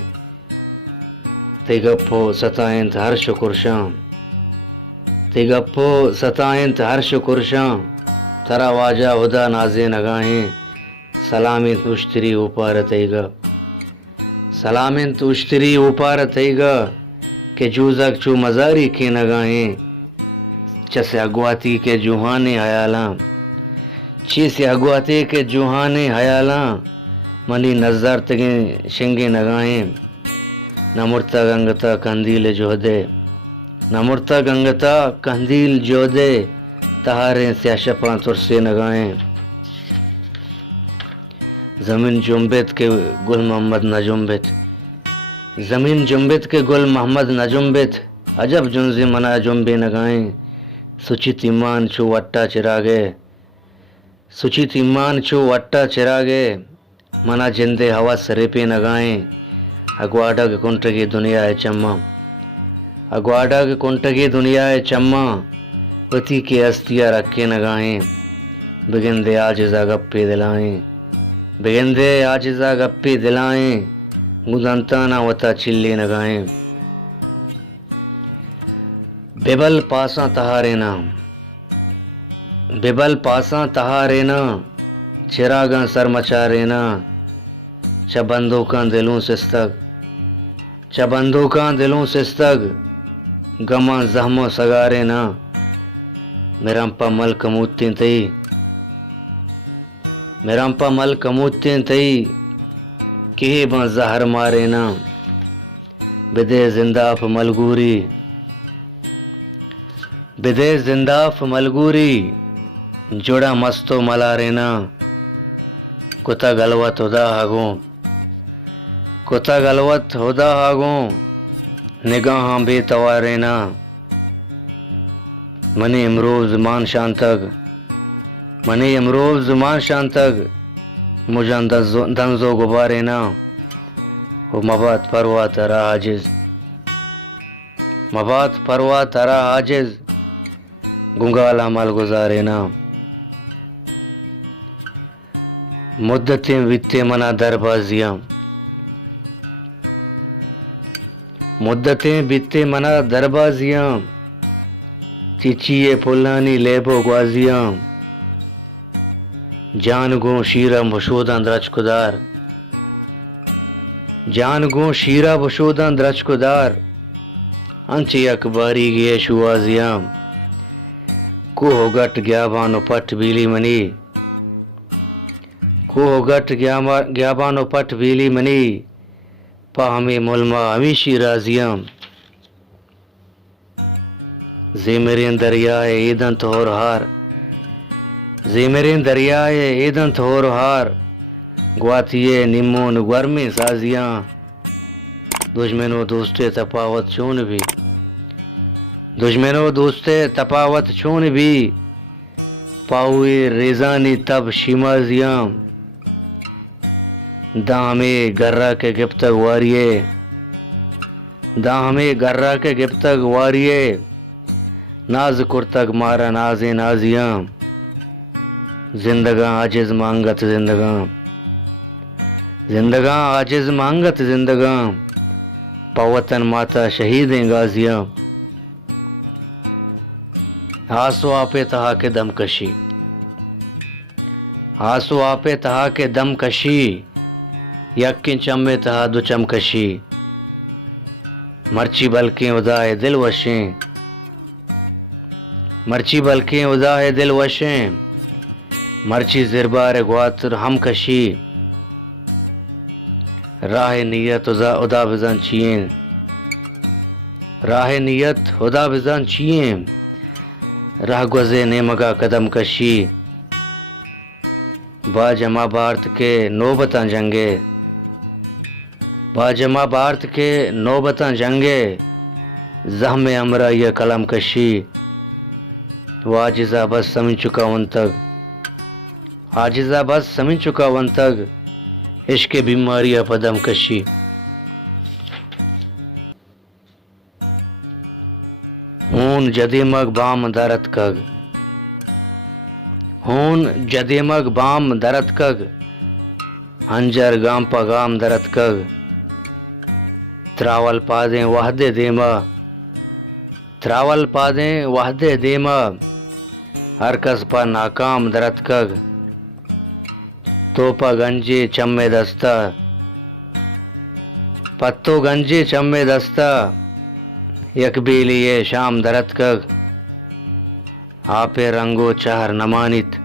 ते गप्पो सताएंत हर शुक्र शाम, ते गप्पो सताएंत हर शुक्र शाम, तरा वाजा हुदा नाज़े नगाएं, सलामी तुश्तरी ऊपर तैगा, सलामिन तुश्तरी ऊपर तैगा, के जूज़क चू मज़ारी के नगाएं, चसे अगवाती के जुहाने हयालां, चीसे अगवाती के जुहाने हयालां, मनी नज़र तगे शिंगे नगाएं, नमुर्ता गंगता कंदील जोदे, नमुर्ता गंगता कंदील जोदे, तहारें स्याशपा तुरसे नगाएं, ज़मीन जुम्बित के गुल मोहम्मद न जुम्बित, ज़मीन जुम्बित के गुल मोहम्मद न जुम्बित, अजब जुन्ज़े मना जुम्बे नगाएं, सुचित ईमान छो वट्टा चिरागे, सुचित ईमान छो वट्टा चिरागे, मना जिंदे हवा सरेपे नगाएं, अगवाडा के कुंट की दुनिया है चम्मा, अगवाडा के कुंट की दुनिया है चम्मा, पति के अस्तिया रखे नगाएं, बिगिंदे आजिज़ा गप्पे दिलाएं, बिगिंदे आजिज़ा गप्पे दिलाएं, गुदंता ना वता चिल्ले नगाएं, बेबल पासा तहारे ना, बेबल पासा तहारे ना, चिरागा सर मचारे ना, चबंदों दिलों सिस्तक, चबंदों दिलों सिस्तक, गमा जहमो सगारे ना, मेरंपा मल कमूतें तई, मेरंपा मल कमूतें तई, के बा जहर मारे ना, बिदे जिंदाफ मलगूरी, बिदे जिंदाफ मलगूरी, जोड़ा मस्तो मलारे ना, कुता गलवत हुदा हागों, कुता गलवत हुदा हागों, निगाहां बेतवारे ना, मने इमरोज मान शांतक, मने इमरोज मान शांतक, मुझान दंजो गुबारे ना, वो मबात परवा तरा आजिज, मबात परवा तरा आजिज, गुंगाला मल गुजारे ना, मुद्दतें बीते मना दरबाजियां, मुद्दतें बीते मना दरबाजियां, चिचिए फुलानी लेबो ग्वाजियां, जान गो शीरा बशोदां द्रचकुदार, जान गो शीरा बशोदां द्रचकुदार, अंचे अकबारी गे शुआजियां, को गट ग्याबानो पट बीली मनी, को गट ग्याबानो पट बीली मनी, पाहमे मुलमा हमीशी राजियां, ज़ेमेरें दरियाए ईदन तोर हार, ज़ेमेरें दरियाए ईदन तोर हार, ग्वातिये निमोन ग्वर्मे साजियां, दुश्मनों दोस्ते तफावत चून भी, दुश्मनों दोस्ते तफावत चून भी, पाहुए रेजानी तब शिमाजियां, दामे गर्रा के गिफ्तक वारिये, दामे गर्रा के गिफ्तक वारिये, नाज कुर्तक मारा नाजे नाजियां, जिंदगा आजिज मांगत जिंदगा, जिंदगा आजिज मांगत जिंदगा, पवतन माता शहीदें गाजियां। आंसू आपे तहा के दमकशी, आंसू आपे तहा के दमकशी, यक्की चम्मे तहा दो चमकशी, मर्ची बल्कि उदाए दिल वशें, मर्ची बल्कि उदाए दिल वशें, मर्ची ज़िरबार ग्वातर हम कशी, राह नियत उदा बिज़न चियें, राह नियत उदा बिज़न चियें, राह गुज़े नेमगा कदम कशी, बाजमा भारत के नौबता जंगे, बाजमा भारत के नौबता जंगे, ज़हमे हमरा यह कलम कशी, वाजिज़ा बस समझ चुका उन तक, आजिज़ा बस समझ चुका उन तक, इश्क बीमारियाँ पदम कशी। हून जदीमग बाम दरत कग, हून जदीमग बाम दरत कग, हंजर गाम पगाम दरत कग, त्रावल पादें वहदे देमा, त्रावल पादें वहदे देमा, हरकस पर नाकाम दरत कग, तोपा गंजे चम्मे दस्ता, पत्तो गंजे चम्मे दस्ता, यकबीली ये शाम दरत कग, आपे रंगो चार नमानित,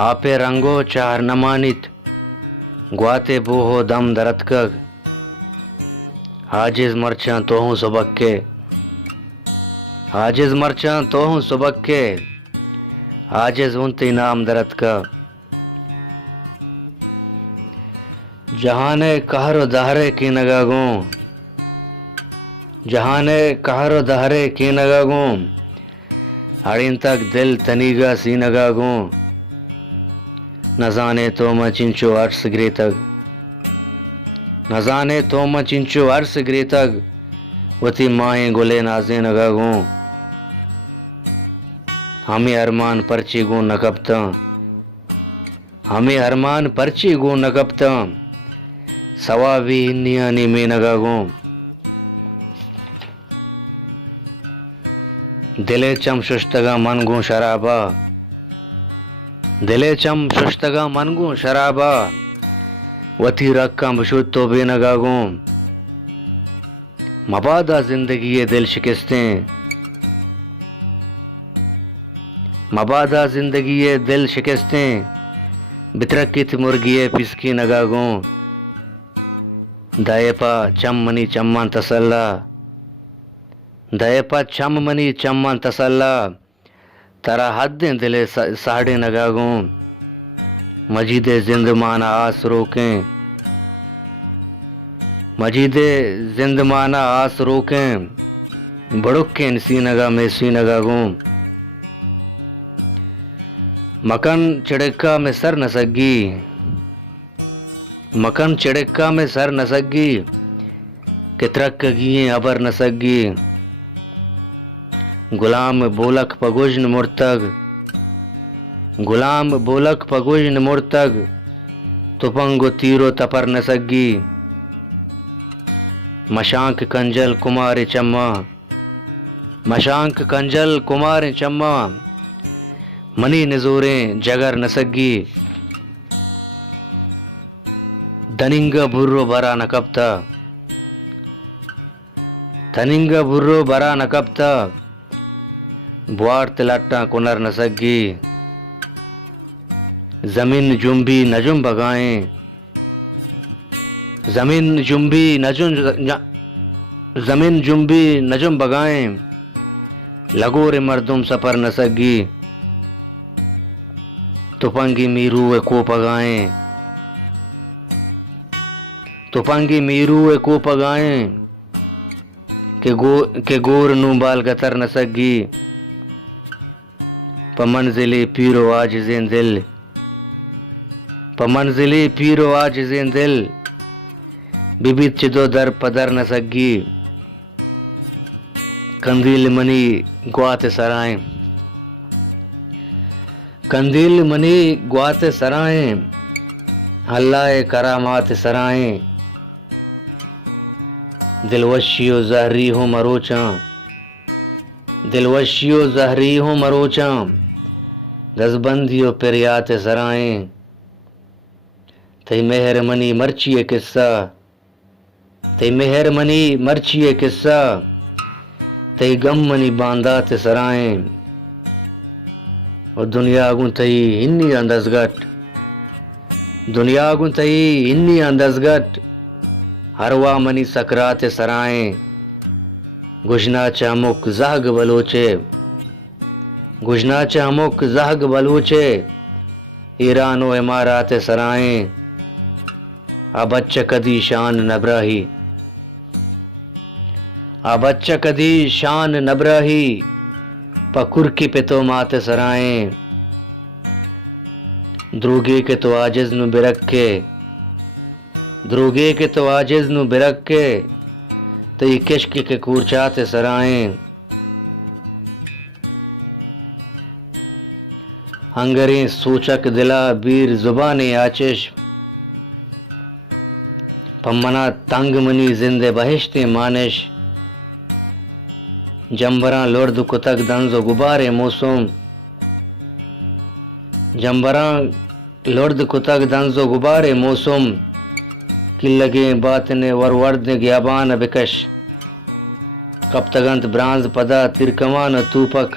आपे रंगो चार नमानित, ग्वाते बूहो दम दरत कग, आजिज मरचां तो हूँ सबक के, आजिज मरचां तो हूँ सबक के, आजिज उनती नाम दरत का, जहाने कहर दहरे की नगागों, जहाने कहर दहरे की नगागों, हड़ीन तक दिल तनीगा सी नगागों, न जाने तो मैं चिंचो अर्स गिरे तक, न जाने तो मैं चिंचो अर्स गिरे तक, वती माएँ गुले नाजे नगागों, हमें अरमान परची गो नकबता, हमें अरमान परची गो नकबता, सवाबी नियानी में नगागों, दिले चम शुश्तगा मन गो शराबा, दिले चम शुश्तगा मन गो शराबा, वती रक्का बशुद तो बेनगागों, मबादा जिंदगी ये दिल शिकस्तें, मबादा जिंदगी ये दिल शिकस्तें, बितरकित मुर्गिए पिसकी नगागों, दयपा चम मनी चम्मान तसल्ला, दयपा चम मनी चम्मान तसल्ला, तरा हद्दें दिले साढ़े नगागों, मजीदे जिंदमाना आस रोकें, मजीदे जिंदमाना आस रोकें, बड़ुक्कें सी नगा में सी नगागों, मकन चिड़क्का में सर नसग्गी, मकन चिड़क्का में सर नसग्गी, कितरक गिए अबर नसग्गी, गुलाम बोलक पगुजन मुर्तग, गुलाम बोलक पगुजन मुर्तग, तुपंगो तीरो तपर नसग्गी, मशांक कंजल कुमार चम्मा, मशांक कंजल कुमार चम्मा, मनी नजूरें जगर नसग्गी, धनिंगा बुर्रो बरा नकबता, धनिंगा बुर्रो बरा नकबता, बुआर तिलट्टा कुनर नसग्गी, जमीन जुम्बी नजुम बगाएं, जमीन जुम्बी नजुम जमीन जुम्बी नजुम बगाएं, लगोरे मर्दुम सपर नसग्गी, तुपंगी मीरू को पगाएं, तुपंगी मीरू को पगाएं, के गोर नू बाल गतर नसग्गी, पमंजिले पीरो आजिज़ें दिल, पमंजिले पीरो आजिज़ें दिल, बिबित चिदो दर पदर नसग्गी, कंदील मनी ग्वाते सराएं, कंदील मनी ग्वाते सराएं, अल्लाह करामात सराएं, दिलवशियो जहरी हो मरोचा, दिलवशियो जहरी हो मरोचा, दसबंदियो पेरियात सराएं, तई मेहरमनी मर्चिए किस्सा, तई मेहरमनी मर्चिए किस्सा, तई गम मनी बांदात सराएं, और दुनिया गुं तई इन्नी अंदजगट, दुनिया गुं तई इन्नी अंदजगट, हरवा मनी सकरात सराएं, गुजना चामुक जहग बलोचे, गुजना चामुक जहग बलोचे, ईरान व इमारात सराएं, अबच्च कदी शान नबराही, अबच्च कदी शान नबराही, पकुर की पितो मात सराएं, द्रोगे के तो आजिज नु बिरक के, द्रोगे के तो आजिज नु बिरक के, तई किश्क के कूरचात सराएं, हंगरें सूचक दिला बीर जुबाने आचिश, पम्मना तंग मनी जिंदे बहिश्ते मानिश, जंबरा लुर्द कुतक दंजो गुबारे मौसम, जंबरा लुर्द कुतक दंजो गुबारे मौसम, कि लगे बात ने वरवर्द ग्याबान बिकश, कप्तगंत ब्रांज पदा तिरकमान तूपक,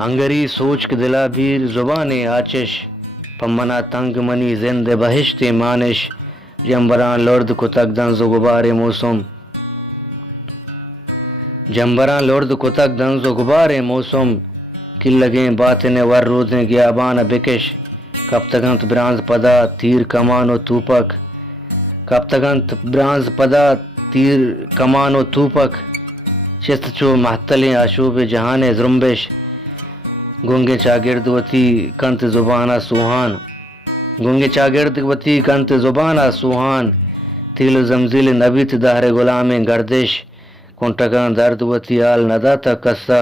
हंगरी सोच के दिला बीर जुबाने आचिश, पम्मना तंग मनी जिंदे बहिश्ते मानिश, जंबरा लुर्द कुतक दंजो गुबारे मौसम, जंबरा लुर्द कुतक दंजो गुबारे मौसम, कि लगे बात ने वर रोदे ग्याबान बिकश, कप्तगंत ब्रांज पदा तीर कमानो तूपक, कप्तगंत ब्रांज पदा तीर कमानो तूपक, चिस्त चो महतले आशूब जहान जुम्बिश, गुंगे चागिर्दवती कंत जुबाना सुहान, गुंगे चागिर्दवती कंत जुबाना सुहान, तिल जमजिल नबीत दहर गुलाम गर्दिश, कुंटगां दर्दवती हाल नदाता कस्सा,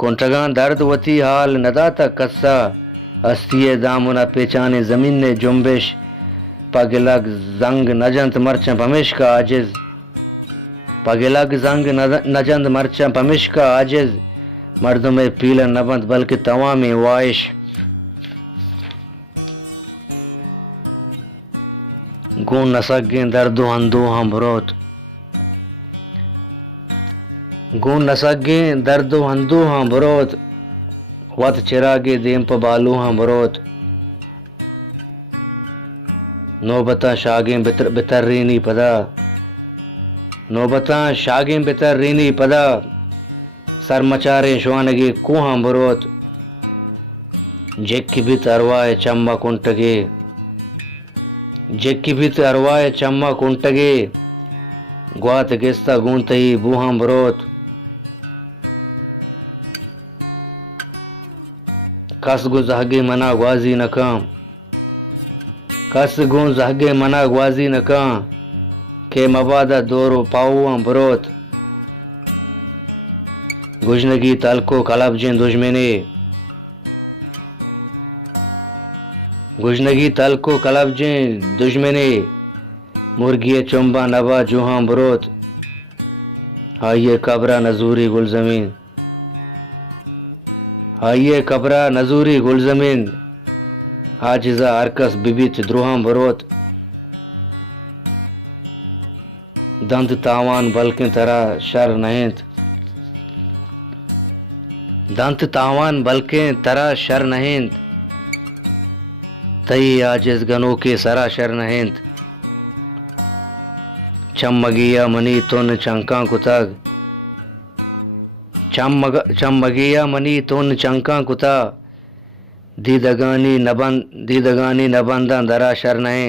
कुंटगां दर्दवती हाल नदाता कस्सा, अस्तिये दामुना पेचाने जमीन ने जुम्बिश, पगलग जंग नजंत मरचा पमिश का आजिज, पगलग जंग नजंत मरचा पमिश का आजिज, मर्दों में पीला नबंद बल्कि तवाम वाइश, गुण नसगे दर्दो अंदो हम बरोत, गुण नसगे दर्दो अंदो हम बरोत, वत चिरागे देम पबालू हम बरोत, नौबता शागे बितर रीनी पदा, नौबता शागे बितर रीनी पदा, सर मचारे शुआनगे कुहा बरोत, जेक्की बित अरवाए चम्मा कुंटगे, जेक्की बित अरवाए चम्मा कुंटगे, ग्वात गिस्ता गूंतही बूहा बरोत, कस गु जहगे मना ग्वाजी नकाम, कस गु जहगे मना ग्वाजी नकाम, के मबादा दोरो पाऊआ बरोत, गुजनगी तलको कलब जिन दुश्मनी, गुजनगी तलको कलब जिन दुश्मनी, मुर्गिए चुम्बा नबा जुहा बरोत, आइए कबरा नजूरी गुल जमीन, आइए कबरा नजूरी गुल जमीन, आजिजा अरकस बिबित द्रोहा बरोत, दंत तावान बल्कि तरह शर नहिंत, दंत तावान बल्कि तरह शर नहिंत, तई आजिज गनो के सरा शर नहिंत, चमगिया मनी तुन चंका कुतग, चमगिया मनी तुन चंका कुता, दीदगानी नबंदा दरा शर नहीं,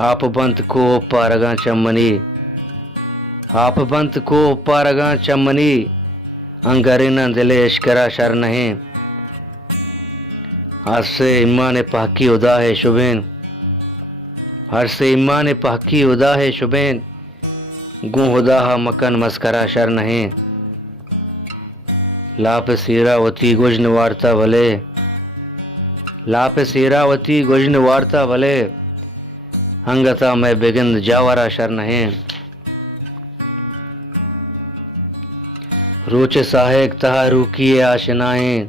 आप बंत को पारगा चमनी, आप बंत को पारगा चमनी, अंगरेना दिले इश्करा शर नहीं, आज से ईमान पाकी उदा है शुबेन, हर से ईमान पाकी उदा है शुबेन, गु हुदा मकन मस्करा शर नहीं, लाप सीरावती गुजन वार्ता भले, लाप सीरावती गुजन वार्ता भले, हंगता मैं बेगिंद जावरा शर नहीं। रोचे साहेक तहा रूकिए आशनाएं,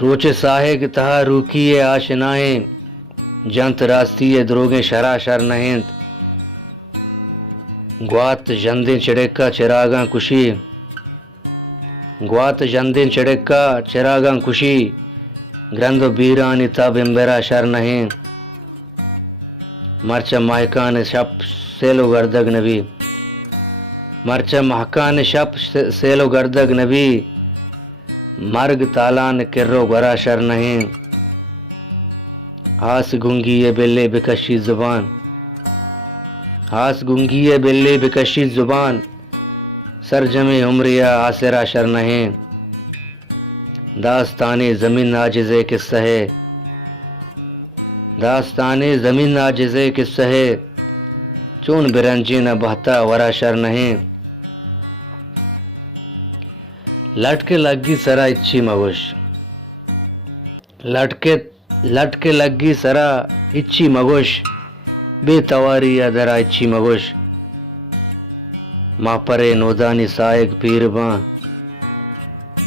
रोचे साहेक तहा रूकिए आशनाएं, जंत रास्ती द्रोगे शराशर नहीं। ग्वात जंदिन चिड़ेका चिरागा कुशी, ग्वात जंदिन चिड़ेका चिरागा कुशी, ग्रंथ बीरानी तब इम्बेरा शर नहीं। मर्च महकान शप सेलो गर्दग नबी, मर्च महकान शप सेलो गर्दग नबी, मर्ग तालान किर्रो गरा शर नहीं। हास गुंगी ये बिल्ले बिकशी जुबान, हास गुंगी ये बिल्ले बिकशी जुबान, सरजमे उम्रिया आसरा शर नहीं। दास्ताने ज़मीन आजिज़े किस्सा है, दास्ताने ज़मीन आजिज़े किस्सा है, चून बिरंजी न बहता वरा शर नहीं। लटके लगी सरा इच्छी मगुश, लटके लगी सरा इच्छी मगुश, बेतवारी अदरा इच्छी मगुश। माँ परे नोदानी सायक पीरबा,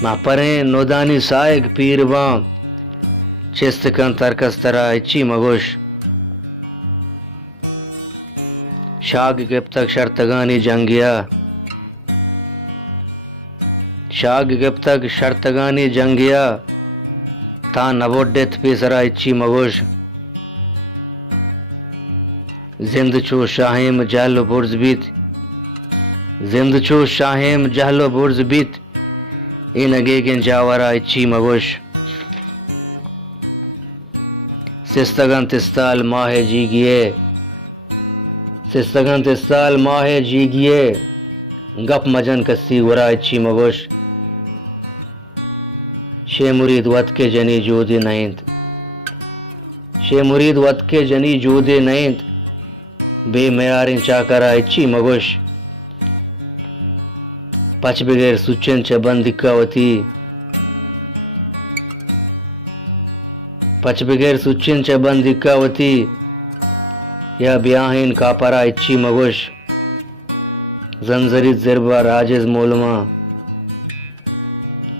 माँ परे नोदानी सायक पीरबा, चिस्त कन तरकस तरा इच्छी मगुश। शाग गिप्तक शर्तगानी जंगिया, शाग गिप्तक शर्तगानी जंगिया, ता नवोडित पेसरा इच्छी मगुश। जिंद चो शाहिम जहलो बुर्ज बीत, जिंद चो शाहिम जहलो बुर्ज बीत, इन अगेगिन जावरा इच्छी मगुश। सिस्तगन तिस्ताल माहे जीगिए, सिस्तगन तिस्ताल माहे जीगिए, गप मजन कस्सी वरा इच्छी मगुश। शे मुरीद वत के जनी जोदे नैंत, शे मुरीद वत के जनी जोदे नैंत, बेमयारिन चाकरा इच्छी मगुश। पच बगैर सुचन चबन दिक्कावती, पच बगैर सुचन चबन दिक्कावती, या ब्याहिन कापरा इच्छी मगुश। जंजरीत ज़िरबा राजिज मोलमा,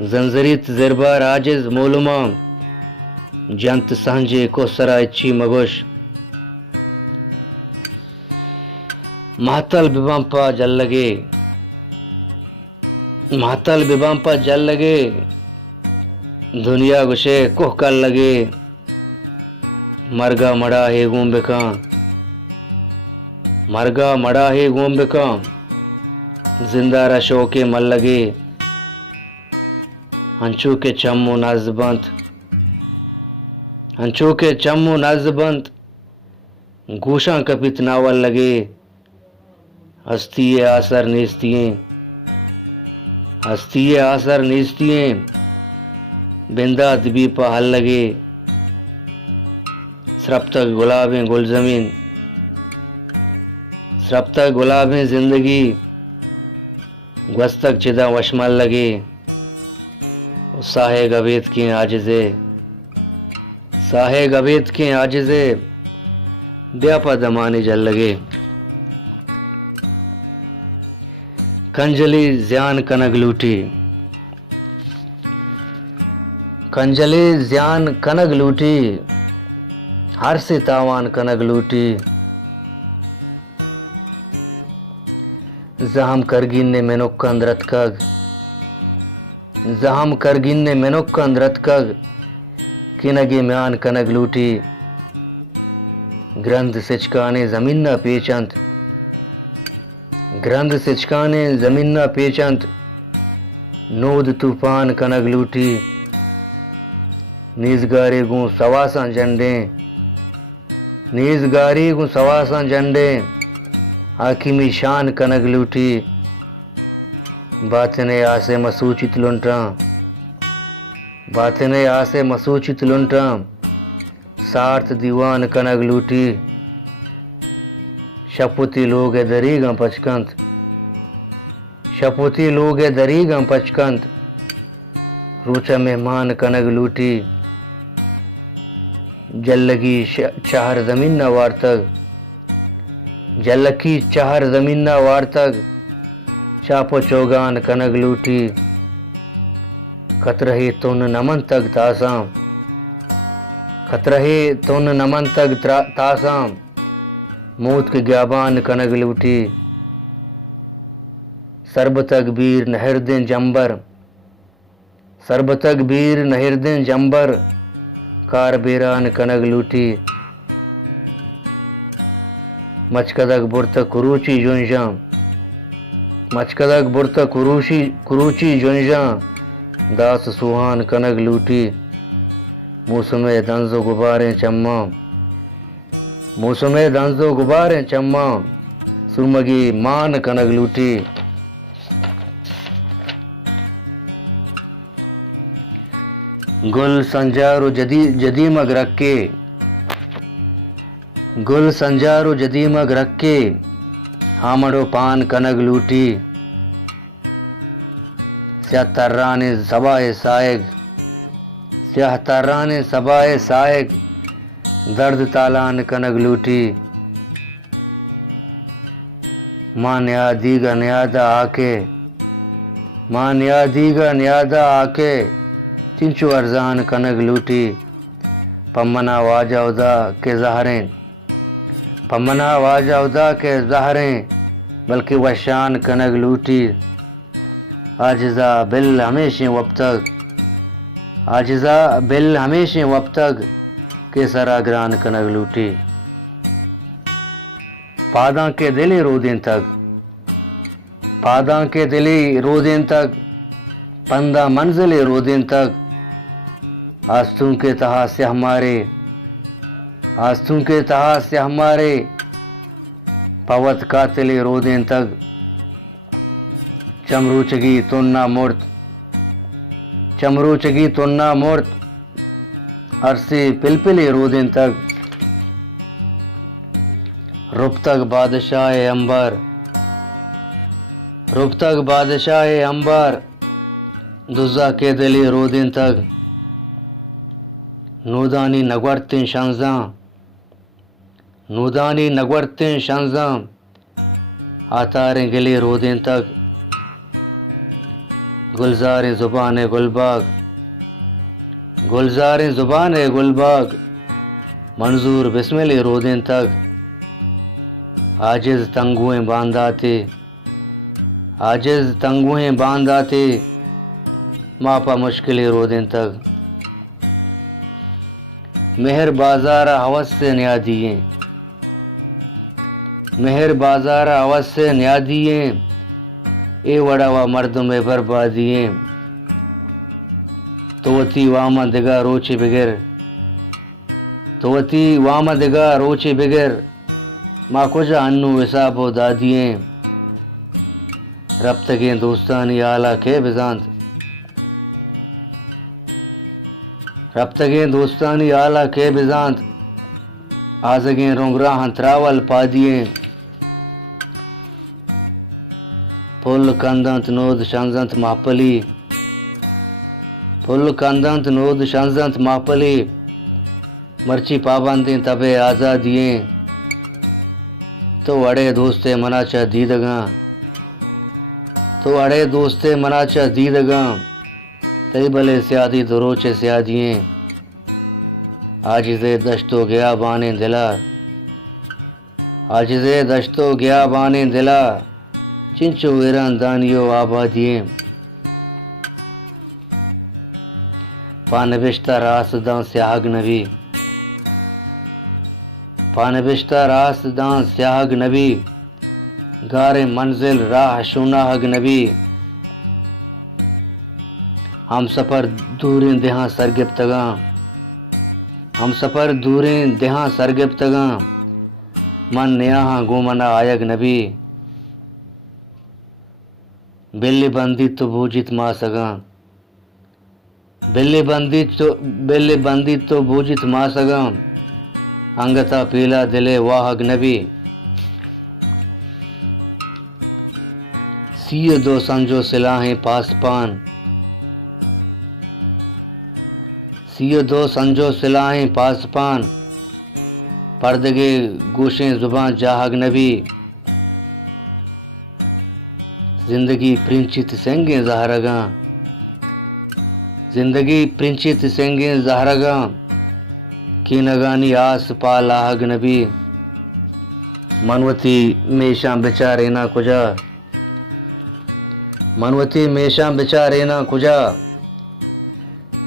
जंजरीत ज़िरबा राजिज मोलमा, जंत सांझे को सरा इच्छी मगुश। महातल बिबांपा जल लगे, महातल बिबांपा जल लगे, दुनिया गुशे कोह कर लगे, मरगा मड़ा है गोम्बिका, मरगा मड़ा है गोम्बिका, जिंदा रशो के मल लगे, हंचू के चम्मू नजबंत, हंचू के चम्मू नजबंत, गोशा कपित नावल लगे, हस्तीए आसर नीस्तिए, हस्तीए आसर नीस्तिए, बिंदा दबी पहल लगे, सरप्तक गुलाबें गुल जमीन, सरप्तक गुलाबें जिंदगी, ग्वस्तक चिदा वशमल लगे, साहे गवेत की आजिज़े, साहे गवेत की आजिज़े, ब्यापा दमानी जल लगे। कंजली ज़्यान कनग लूटी, कंजली ज़्यान कनग लूटी, हर से तावान कनग लूटी। जहम करगिन ने मेनुक अंदरत कग, जहम करगिन ने मेनुक अंदरत कग, किनगे म्यान कनग लूटी। ग्रंथ सिचकाने जमीन न पेचंत, ग्रंथ सिचकाने जमीन न पेचंत, नोद तूफान कनग लूटी। नीजगारे गूं सवासा झंडे, नीजगारी गूं सवासा झंडे, हाकिमी शान कनग लूटी। बातने आसे मसूचित लुंटा, बातने आसे मसूचित लुंटा, सार्थ दीवान कनग लूटी। शपुती लोग दरीगा पचकंत, शपुती लोग दरीगा पचकंत, रूचा मेहमान कनक लूटी, जल लगी चाहर जमीन न वार तक, जल की चाहर जमीन न वार तक, चापो चौगान कनक लूटी, कतरही तुन नमन तक तासाम, खतरही तुन नमन तक तासाम, मौत के ग्याबान कनक लूटी, सरब तक बीर नहर दिन जंबर, सरब तक बीर नहर दिन जंबर, कार बेरान कनक लूटी, मचकदक बुरत कुरूची जुंजा, मचकदक बुरत कुरूची जुंजा, दास सुहान कनक लूटी, मौसमे दंजो गुबारें चम्मा, मौसमे दंजो गुबारें चम्मा, सुरमगी मान कनक लूटी। गुल संजारो जदीमग रखे, गुल संजारो जदीमग रखे, हामड़ो पान कनक लूटी, स्याह तर्राने सबाए साएग, स्याह तर्राने सबाए साएग, दर्द तालान कनक लूटी, मां न्यादीगा न्यादा आके, मां न्यादीगा न्यादा आके, चिंचू अरजान कनक लूटी, पम्मना वाजा उदा के ज़हरें, पम्मना वाजा उदा के ज़हरें, बल्कि वशान कनक लूटी, आजिज़ा बिल हमेशा वब तक, आजिज़ा बिल हमेशा वब तक, के सराग्रान कनक लूटी, पादा के दिली रोदें तक, पादा के दिली रोदें तक, पंदा मंजिले रोदें तक, आस्तों के तहा से हमारे, आस्तों के तहा से हमारे, पवत कातिले रोदें तक, चमरूचगी तुन्ना मूर्त, चमरूचगी तुन्ना मूर्त, अरसे पिलपिले रोदें तक, रुब तक बादशाह अंबर, रुब तक बादशाह अंबर, दुज़ा के दिली रोदें तक, नूदानी नगवर्तिन शंजा, नूदानी नगवर्तिन शंजा, आतारें गिले रोदें तक, गुलज़ारें ज़ुबान गुलबाग, गुलज़ारें ज़ुबान गुलबाग, मंजूर बिस्मिल रोदें तक, आजिज़ तंगुएं बांधाते, आजिज़ तंगुएं बांधाते, मापा मुश्किल रोदें तक, मेहर बाज़ारा हवस से न्यादिए, मेहर बाज़ारा हवस से न्यादिए, ए वड़ावा मर्द में बर्बादिए, तोवती वामा दिगा रोचे बिगर, तोवती वामा दिगा रोचे बिगर, माँ कुजा अन्नू विसाबो दादिए, रब तकें दोस्तानी आला के बिजांत, रब तकें दोस्तानी आला के बिजांत, आजगें रोंगराहं त्रावल पादिए, फुल कंदंत नोद शंजंत मापली, फुल कंदंत नोद शंजंत मापली, मर्ची पाबंदी तबे आज़ादिए, तो अड़े दोस्ते मनाचा दीदगा, तो अड़े दोस्ते मनाचा दीदगा, तई भले स्यादी दरोचे स्यादिए, आजिज़े दश्तो गया बाने दिला, आजिज़े दश्तो गया बाने दिला, चिंचो वीरान दानियो आबादिए, पानबिश्ता रासदां स्याहग नबी, पानबिश्ता रासदां स्याहग नबी, गारे मंजिल राह शुनाहग नबी, हम सफ़र दूरें देहां सरगिप्तगा, हम सफ़र दूरें देहां सरगिप्तगा, मन नयाहा गोमना आयग नबी, बिल्ली बंदी तो बूजित मा सगा, बिल्ली बंदी तो बूजित मा सगा, अंगता पीला दिले वाहग नबी, सीय दो संजो सिलाहें पासपान, सीय दो संजो सिलाहें पासपान, पर्दगे गोशें जुबान जाहग नबी, जिंदगी प्रिंचित सेंगे जहरगा, जिंदगी प्रिंचित सेंगे जहरगा, की नगानी आस पालाहग नबी, मनवती मेशा बेचारे ना कुजा, मनवती मेशा बेचारे ना कुजा,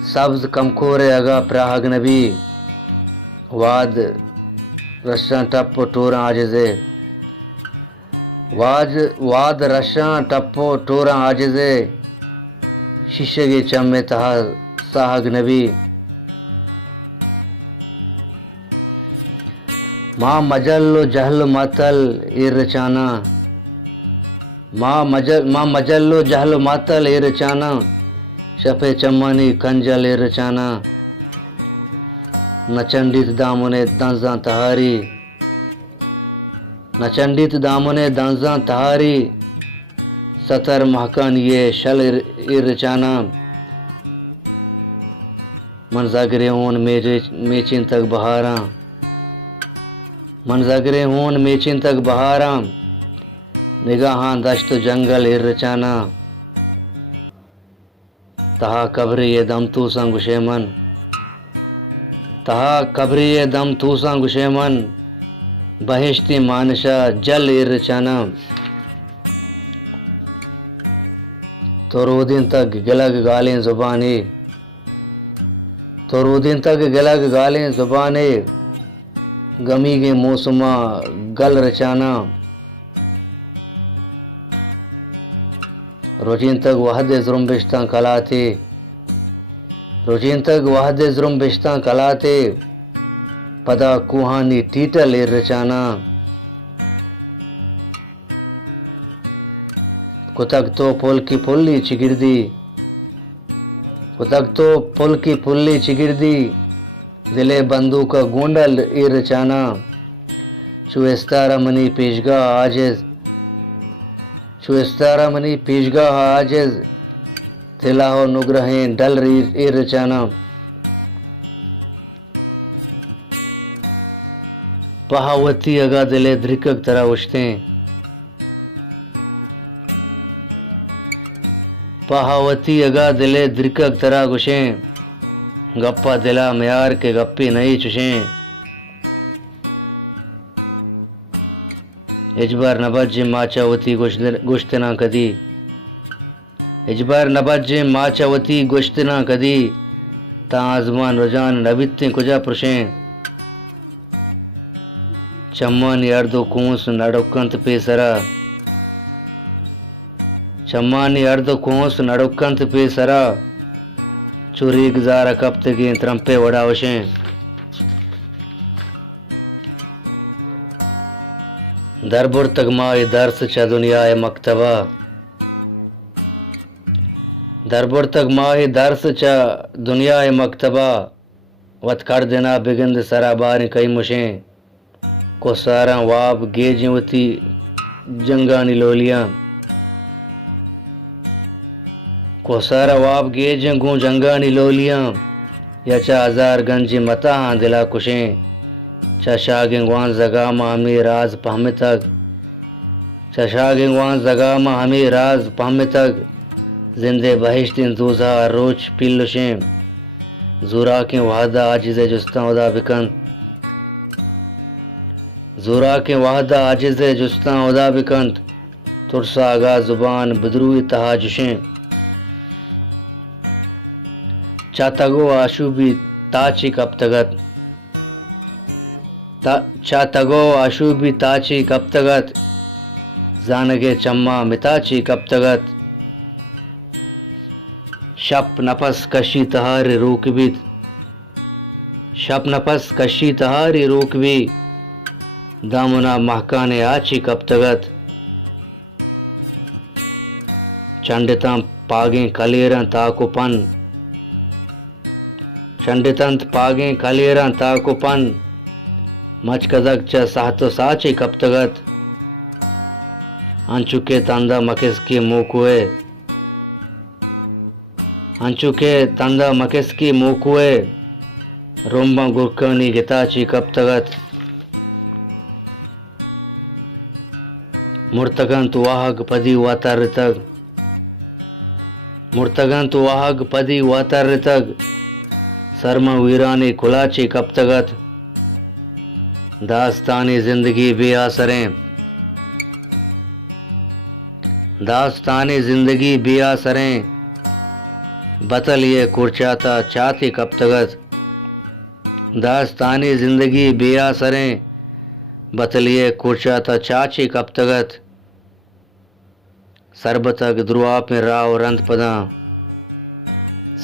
सब्ज कमखोरे अगा प्राहग नबी, वाद रशा टप्पो टोरा आजिजे, वाद रशा टप्पो टोरा आजिजे, शीशे के चम्मे तहा साहग नबी, माँ मजल्लो जहल मातल इरचाना, माँ मजल्लो जहल मातल इरचाना, शफे चम्मानी कंजल इरचाना, नचंडित दामुने दंजा तहारी, नचंडित दामुने दंजा तहारी, सतर महकन ये शल इरचाना, मनजागरे होन मेचिन तक बहारा, मनजागरे होन मेचिन तक बहारा, निगाहां दश्त जंगल इरचाना, तहा कब्री ये दम तू संग गुशेमन, तहा कब्री ये दम तू संग गुशेमन, बहिश्ती मानशा जल इरचाना, तो रोदिन तक गिलग गालें जुबानी, तो रोदिन तक गिलग गालें जुबानी, गमी के मौसमा गल रचाना, रोजिन तक वहद जुर्म कलाते, रोजिन तक वहद जुर्म कलाते, पदा कुहानी टीटल इरचाना, कुतक तो पुल की पुल्ली चिगिरदी, कुतक तो पुल की पुल्ली चिगिरदी, दिले बंदूक का गोंडल इरचाना, चुस्तारा मनी पेशगा आजिज, चुस्तारा मनी पेशगा आजिज, तिलाहो नुग्रहें डल इरचाना, पहावती अगा दिले ध्रिकक तरह उछते, पहावती अगा दिले ध्रिकक तरह गुशें, गप्पा दिला म्यार के गप्पी नहीं चुशें, इजबार नबज माचावती गुश्तना कदी, इजबार नबज माचावती गुश्तना कदी, ता आजमान रुझान नबित्ते कुजा पुरुषें, चम्मान अर्दो कूंस नड़ुकंत पेसरा, चम्मान अर्दो कूंस नड़ुकंत पेसरा, चुरी गुजारा कप्त की त्रंपे वड़ावशें, दरबुर तगमाए दर्स च दुनियाए मक्तबा, दरबुर तगमाए दर्स च दुनियाए मक्तबा, वत कर देना बिगंद सराबार कई मुशें, को सारा वाब गेजवती जंगानी लोलियां, को सारा वाब गेजंगू जंगानी लोलियां, यचा हजार गंज मता हाँ दिला कुशें, चशागिंगवान जगामा हमें राज पहमे तक, चशागिंगवान जगामा हमें राज पहमे तक, जिंदे बहिश्तिन दूजा रोच पिल्लुशें, जुरा के वादा आजिज़ जुस्ता उदा बिकन, जुरा के वादा आजिज़ जुस्ता उदा बिकन, तुरसा आगा जुबान बदरुई तहाजुशें, चातगो आशुबी ताची कब तगत, चातगो आशुबी ताची कब तगत, जानगे चम्मा मिताची कब तगत, शप नफस कशी तहारी रोकबी, शप नफस कशी तहारी रोकबी, दामना महकाने आची कब तगत, चंडिता पागे कलेरा ताकुपन, चंडितंत पागे कलेरा ताकुपन, मचकदक च साहतो साची कब तगत, अंचुके तंदा मकिसकी मूकुए, अंचुके तंदा मकिसकी मूकुए, रोम्बा गुरकनी गिताची कब तगत, मुर्तगन तु वाहग पदी वातर तग, मुर्तगन तु वाहग पदी वातर तग, शर्मा वीरानी कुलाची कब तगत, दास्तानी जिंदगी बेआसरें, दास्तानी जिंदगी बेआसरें, बतल ये कुर्चाता चाहती कब तगत, दास्तानी जिंदगी बेआसरें, बतलिए कुर्चाता चाची कब तगत, सरबतग द्रुहा पे राव रंत पदा,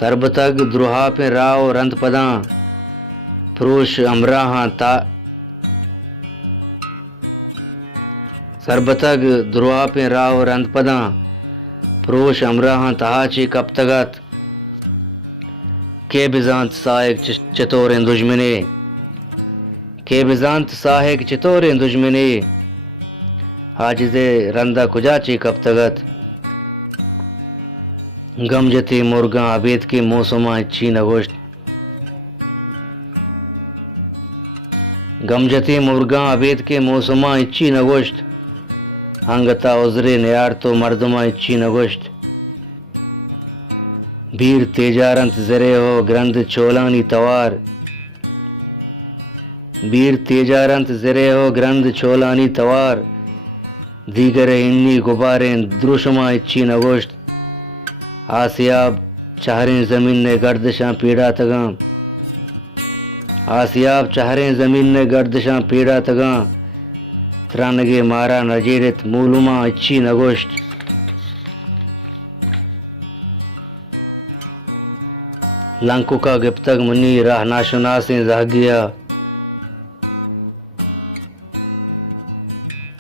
सरबतग द्रुहा पे राव रंत पदा, पुरुष अमराहा ता, सरबतग द्रुहा पे राव रंत पदा, पुरुष अमराहा तहाची कब तगत, के बिजांत साहिक चतोरें दुश्मने, के बिजांत साहिक चतोरें दुश्मने, हाजिजे रंदा कुजाची कब तगत, गमजती मुर्गा आबेद की मौसमा इच्छी नगोश्त, गमजती मुर्गा आबेद के मौसमा इच्छी नगोश्त, अंगता उजरे नियार तो मर्दमा इच्छी नगोश्त, बीर तेजारंत जरे हो ग्रंथ चोलानी तवार, बीर तेजारंत जरे हो ग्रंथ चोलानी तवार, दीगर इन्नी गुबारें द्रुशमा इच्छी नगोश्त, आसियाब चाहरें ज़मीन ने गर्दशां पीड़ा तगां, आसियाब चाहरें ज़मीन ने गर्दशां पीड़ा तगां, त्रानगे मारा नजीरत मूलुमा इच्छी नगोश्त, लंकु का गिप्तग मुनी राह नाशुनासें जागिया,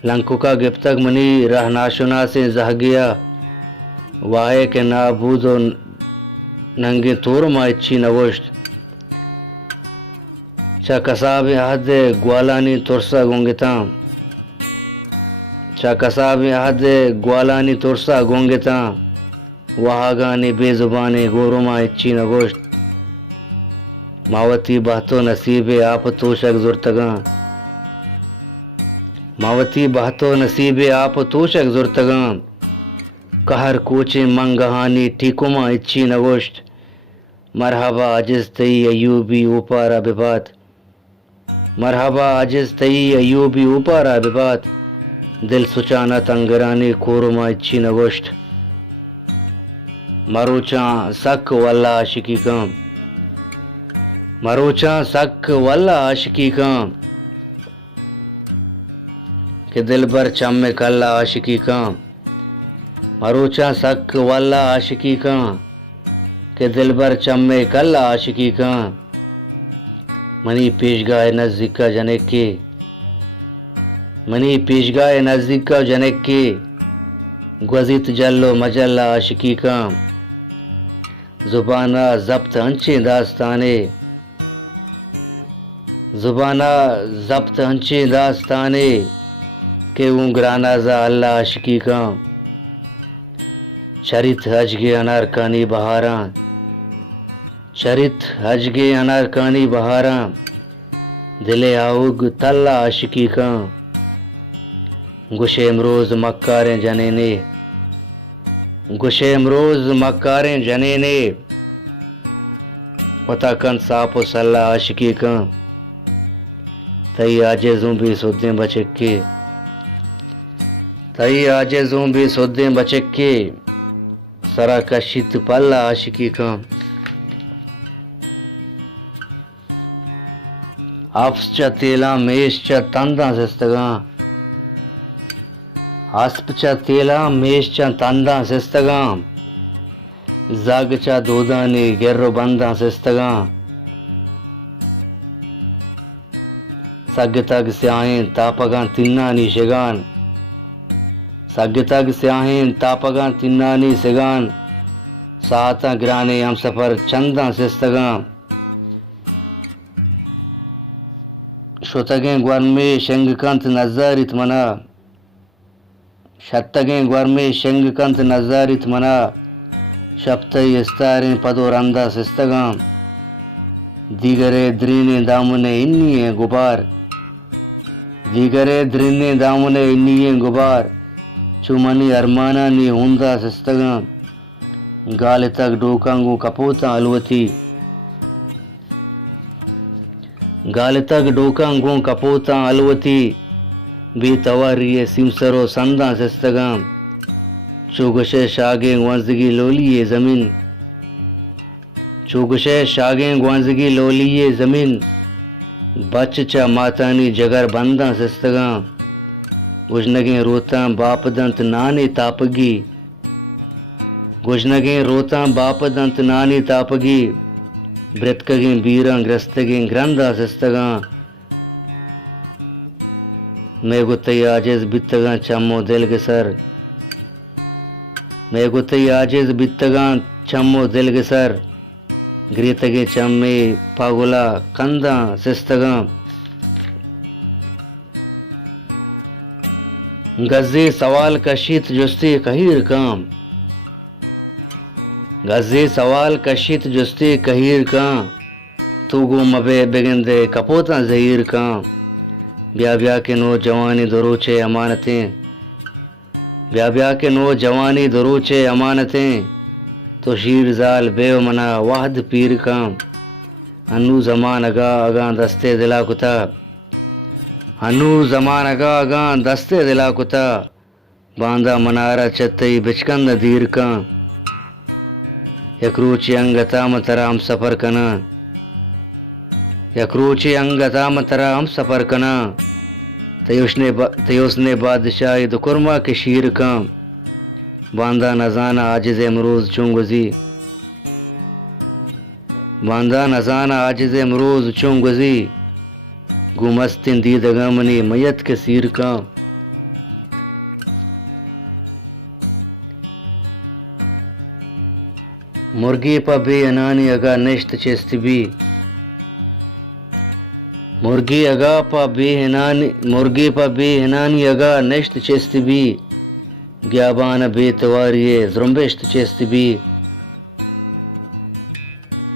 लंकु का गिप्तग मुनी राह नाशुनासें जागिया, वाहे के नाबूदो नंगे तोरमा इच्छी नगोश्त, चा कसाब अहद ग्वालानी तुरसा गोंगितां, चा कसाब अहद ग्वालानी तुरसा गोंगितां, वहागानी बेजुबानी गोरुमा इच्छी नगोश्त, मावती बहतो नसीबे आप तोशक जुर्तगां, मावती बहतो नसीबे आप तोशक जुर्तगां, कहर कोचे मंगहानी ठीकुमा इच्छी नगोश्त, मरहबा अजिज तई अयूबी ऊपर अबिबात, मरहबा अजिज तई अयूबी ऊपर अबिबात, दिल सुचाना तंगरानी कोरुमा इच्छी नगोश्त, मरोचा सक वल्ला आशिकी काम, मरोचा सक वल्ला आशिकी काम, के दिल भर चम कल्ला आशिकी काम, मरोचा सक वल्ला आशिकी काम, के दिल भर चम कल्ला आशिकी काम, मनी पेशगाह नज़दीक का जनेक के, मनी पेशगाह नज़दीक का जनेक के, गुज़ित जल्लो मजल्ला आशिकी काम, जुबाना ज़ब्त अंचे दास्ताने, जुबाना ज़ब्त अंचे दास्ताने, के उंगराना जा अल्लाह आशिकी काम, चरित हजगे अनारकानी बहारां, चरित हजगे अनारकानी बहारां, दिले आउग तल्ला आशिकी काम, गुशे इमरोज़ मक्कारें जनेने, गुशे इमरोज़ मक्कारें जनेने, वताकन सापो सल्ला आशिकी काम, तई आजेज़ों भी सुद्दें बचक्के, तई आजेज़ों भी सुद्दें बचक्के, सरा कशित पल्ला आशिकी काम, आफ्स चा तेला मेश चा तंदा सिस्तगां, आस्प चा तेला मेश चा तंदा सिस्तगां, जाग चा दूधानी गिर्रो बंदा सिस्तगां, सग तग स्याहें तापगां तिन्नानी शिगान, सग तग स्याहें तापगां तिन्नानी सिगान, साता गिराने हम सफर चंदा सिस्तगां, शोतगें ग्वन में शंगकंत नजर इतमना, शतगें ग्वर्मे शंगकंत नजारित मना शप्तई इस्तारें पदोरंदा सिस्तगाम दीगरे द्रीने दामुने इन्नी गुबार दीगरे द्रीने दामुने इन्नी गुबार चुमनी अरमाना नी हुंदा सिस्तगाम गाल तक डोकांगू कपोता अलवती गाल तक डोकांगू कपोता अलवती बेतवारिये सिमसरो संदा सिस्तगाम चुगशे शागे ग्वांजगी लोलिये ज़मीन चुगशे शागे ग्वांजगी लोलिये ज़मीन बच्चा मातानी जगर बंदा सिस्तगाम गुजनगे रोता बाप दंत नानी तापगी गुजनगे रोता बाप दंत नानी तापगी ब्रतकगे बीरा ग्रस्तगे ग्रंदा सिस्तगा मैं गुत्तई आजिज बित्तगा चम्मो दिल के सर मैं गुत्तई आजिज बित्तगा चम्मो दिल के सर ग्रीतगे चम्मे पागुला कंदा सिस्तगा गज़े सवाल कशीत जुस्ती कहीर काम गज़े सवाल कशीत जुस्ती कहीर का तू गो मबे बिगंदे कपोता ज़हीर का ब्या ब्या के नौजवानी दरोचे अमानतें ब्या ब्या के नौजवानी दरोचे अमानतें तो शीर जाल बेव मना वाहद पीर का अनु जमान अगा अगा दस्ते दिला कुता अनु जमान अगा अगा दस्ते दिला कुता बांदा मनारा चतई बिचकंद दीर का यक्रूची अंगता मतरा हम सफर कना यक्रूची अंगता मतरा हम सफर कना तयुसने बादशाही दुकुरमा के शीर का बांदा नजाना आजिज अमरोज चुंगजी बांदा नजाना आजिज अमरोज चुंगजी गुमस्तिन दीदगमनी मैयत के सीर का मुर्गी पा बे अनानी अगा नश्त चेस्तबी मुर्गी पा बे हनानी अगा नश्त चेस्तबी ग्याबान बेतवारिये ज़ुम्बिश्त चेस्तबी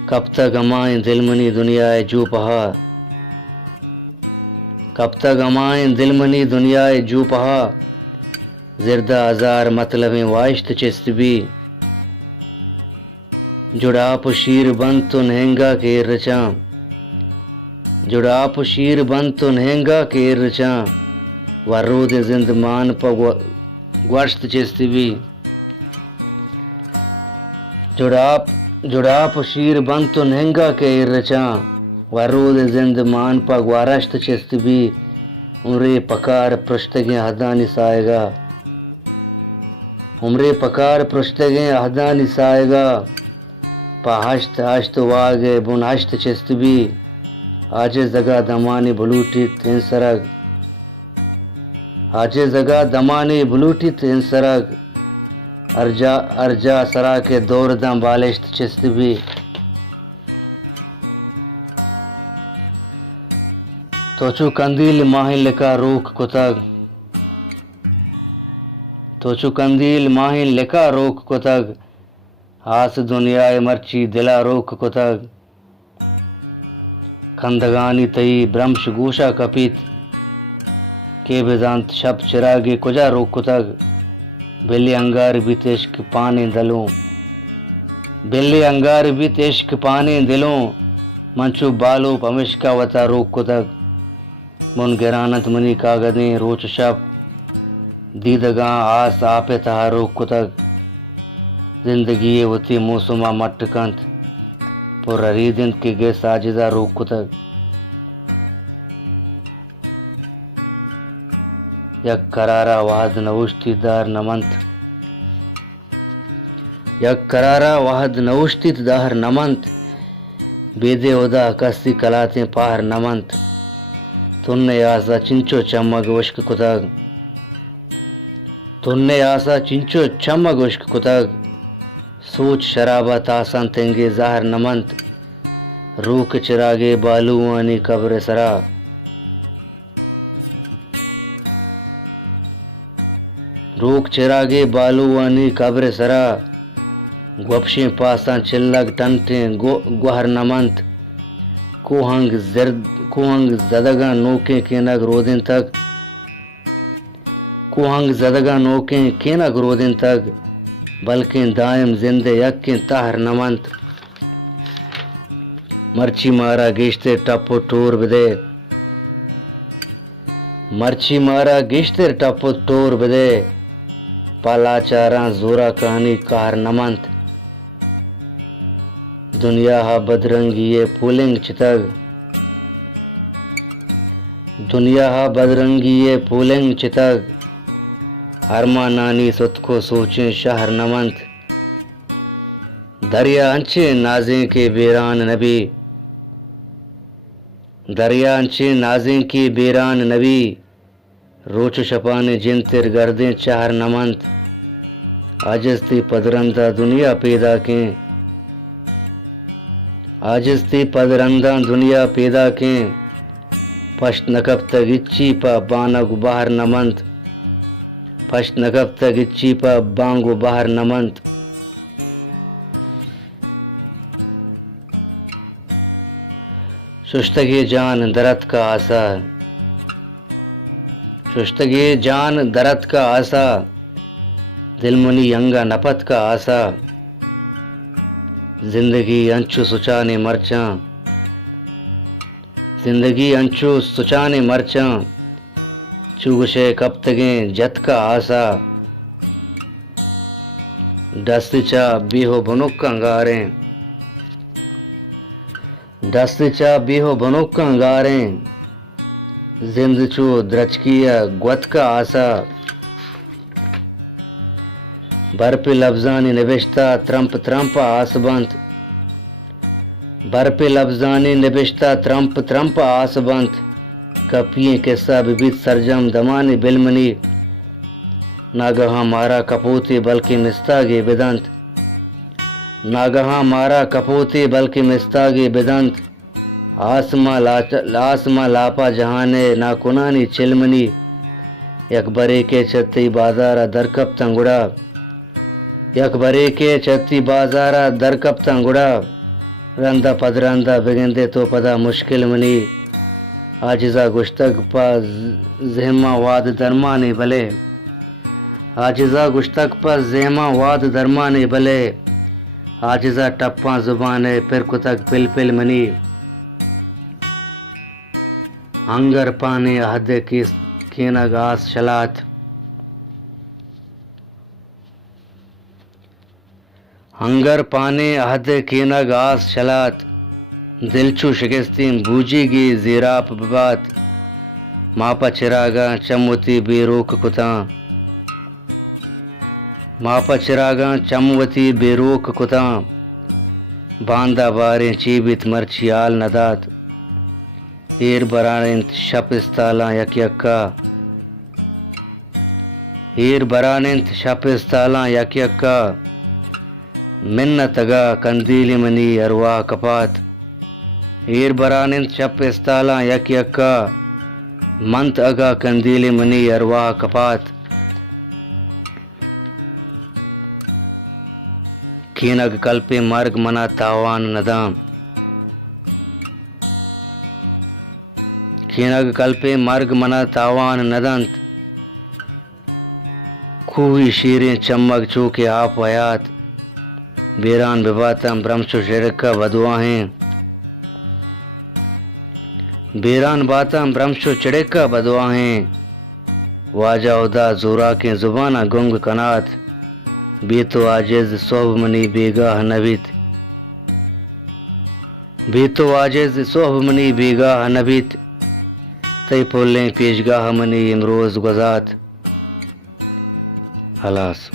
कब तक अमाएं दिलमनी दुनियाए जू पहा कब तक अमाएं दिलमनी दुनियाए जू पहा ज़िरदा हजार मतलबें वाइश्त चेस्तबी जुड़ाप शीर बंद तो नहंगा के रचा जुड़ाप शीर बंद तो नहंगा के रचा वरूद जिंद मान पर ग्वाश्त चेस्तबी जुड़ाप शीर बंद तो नहंगा के रचा वरूद जिंद मान पर ग्वारश्त चेस्तबी उमरे पकार पृष्ठगे हदा निसाएगा उमरे पकार पृष्ठगे हदा निसाएगा पाहश्त हश्त वागे बुनहश्त चेस्तबी आजे जगह दमानी बलूटित इंसरग आजे जगह दमानी बलूटित इंसरग अर्जा सरा के दौर दम बालिश्त चेस्तबी तोचु कंदील माहिल लेका रोक कुतग तोचु कंदील माहिल लेका रोक कुतग आस दुनियाए मर्ची दिला रोक कुतग खंदगानी तई ब्रह्मश गोशा कपित के बेदांत शब चिरागे कुजा रोक कुतग बिल्ली अंगार भी तेश्क पाने दलों बिल्ली अंगार भी तेश्क पाने दिलों मंचू बालो पमिश्का वता रोक कुतग मुन गिरानत मनी कागदें रोच शब दीदगा आस आपे तहा रोक कुतग जिंदगी होती मौसमा मट कंत पुर रीदिंद के गे साजिदा रोक कुतग यक करारा वाहद नवुश्ती दार नमंत यक करारा वाहद नवुश्ती दार नमंत बेदे उदा कस्ती कलाते पार नमंत तुन्ने आसा चिंचो चमग वश्क कुतग तुन्ने आसा चिंचो चमग वश्क कुतग सोच शराबा तासन तेंगे ज़ाहर नमंत रूक चिरागे बालुआनी कब्र सरा रूक चिरागे बालूवानी कब्र सरा गुपशे पासा चिल्लग टंटे गुहर नमंत कुहंग जदगा नोके केनग रोदिन तक कुहंग जदगा नोके केनग रोदिन तक बल्कि दायम जिंदे यक्के ताहर नमंत मर्ची मारा गिश्ते टप्पो टूर बदे मर्ची मारा गिश्ते टप्पो टूर बदे पालाचारा जोरा कहानी कार नमंत दुनिया हा बदरंगी पुलिंग चितग दुनिया हा बदरंगी पुलिंग चितग हरमा नानी सुत को सोचे शहर नमंत दरिया अंचे नाजे के बेरान नबी दरिया अंचे नाजे के बेरान नबी रोच शपाने जिन तिर गर्दे चाहर नमंत आजस्ती पदरंदा दुनिया पैदा के आजस्ती पदरंदा दुनिया पैदा के पश्त नकब तक इच्ची पा बानग बाहर नमंत पश्त नकब तक इच्ची पा बांगो बाहर नमंत सुश्तगी जान दरद का आसा सुश्तगी जान दरद का आसा दिलमुनी अंगा नपत का आसा जिंदगी अंचु सुचाने मरचा जिंदगी अंचु सुचाने मरचा चुगशे कब तगे जत का आसा डस्तिचा बीहो बनुक का अंगारे डस्तिचा बीहो बनुक का अंगारे जिंदचू द्रचकिया ग्वत का आसा बरपे लफ्जानी निबिश्ता त्रंप त्रंप आसबंत बरपे लफ्जानी निबिश्ता त्रंप त्रंप आसबंत कपिए किस्सा बिबित सरजम दमानी बिलमनी नागहा मारा कपूती बल्कि मिस्तागे बिदंत नागहा मारा कपूती बल्कि मिस्तागे बिदंत आसमा लापा जहाने नाकुनानी चिलमनी यकबरे के छत्ती बाजारा दरकब तंगुड़ा यकबरे के छत्ती बाजारा दरकब तंगुड़ा रंदा पदरंदा बिगंदे तो पदा मुश्किल मनी आजिजा गुश्तक पा ज़हमा वाद दरमाने भले आजिजा गुश्तक पा ज़हमा वाद दरमाने भले आजिजा टप्पा जुबाने फिर कुतक पिल पिल मनी हंगर पाने हद की नगास शलात हंगर पाने हद की नगास शलात दिलचू शिकस्तीन बूझेगी ज़ीराप बात मापा चिरागा चमवती बेरोक कुता मापा चिरागा चमवती बेरोक कुता बांदा बारें चीबित मर्चियाल नदात एर बरानिंत शपिस्ताला यक यक्का एर बरानिंत शपिस्ताला यक यक्का मिन्नतगा कंदीली मनी अरवा कपात एर बरानिंत शपिस्ताला यक यक्का मंत अगा कंदीली मनी अरवा कपात खीनग कल्पे मार्ग मना तावान नदाम खीनग कल्पे मार्ग मना तावान नदंत खूही शीरें चमक चूके आप हयात बेरान बिबातम ब्रह्मचु शिरका बदुआहें बेरान बातम ब्रह्मचु चिड़का बदुआहें वाजा उदा जोरा के जुबाना गुंग कनात बेतो आजिज सोहब मनी बेगाह नबित बेतो आजिज सोहब मनी बेगाह नबित तय पोलें पेशगाह मनी इमरोज गुजात हलास।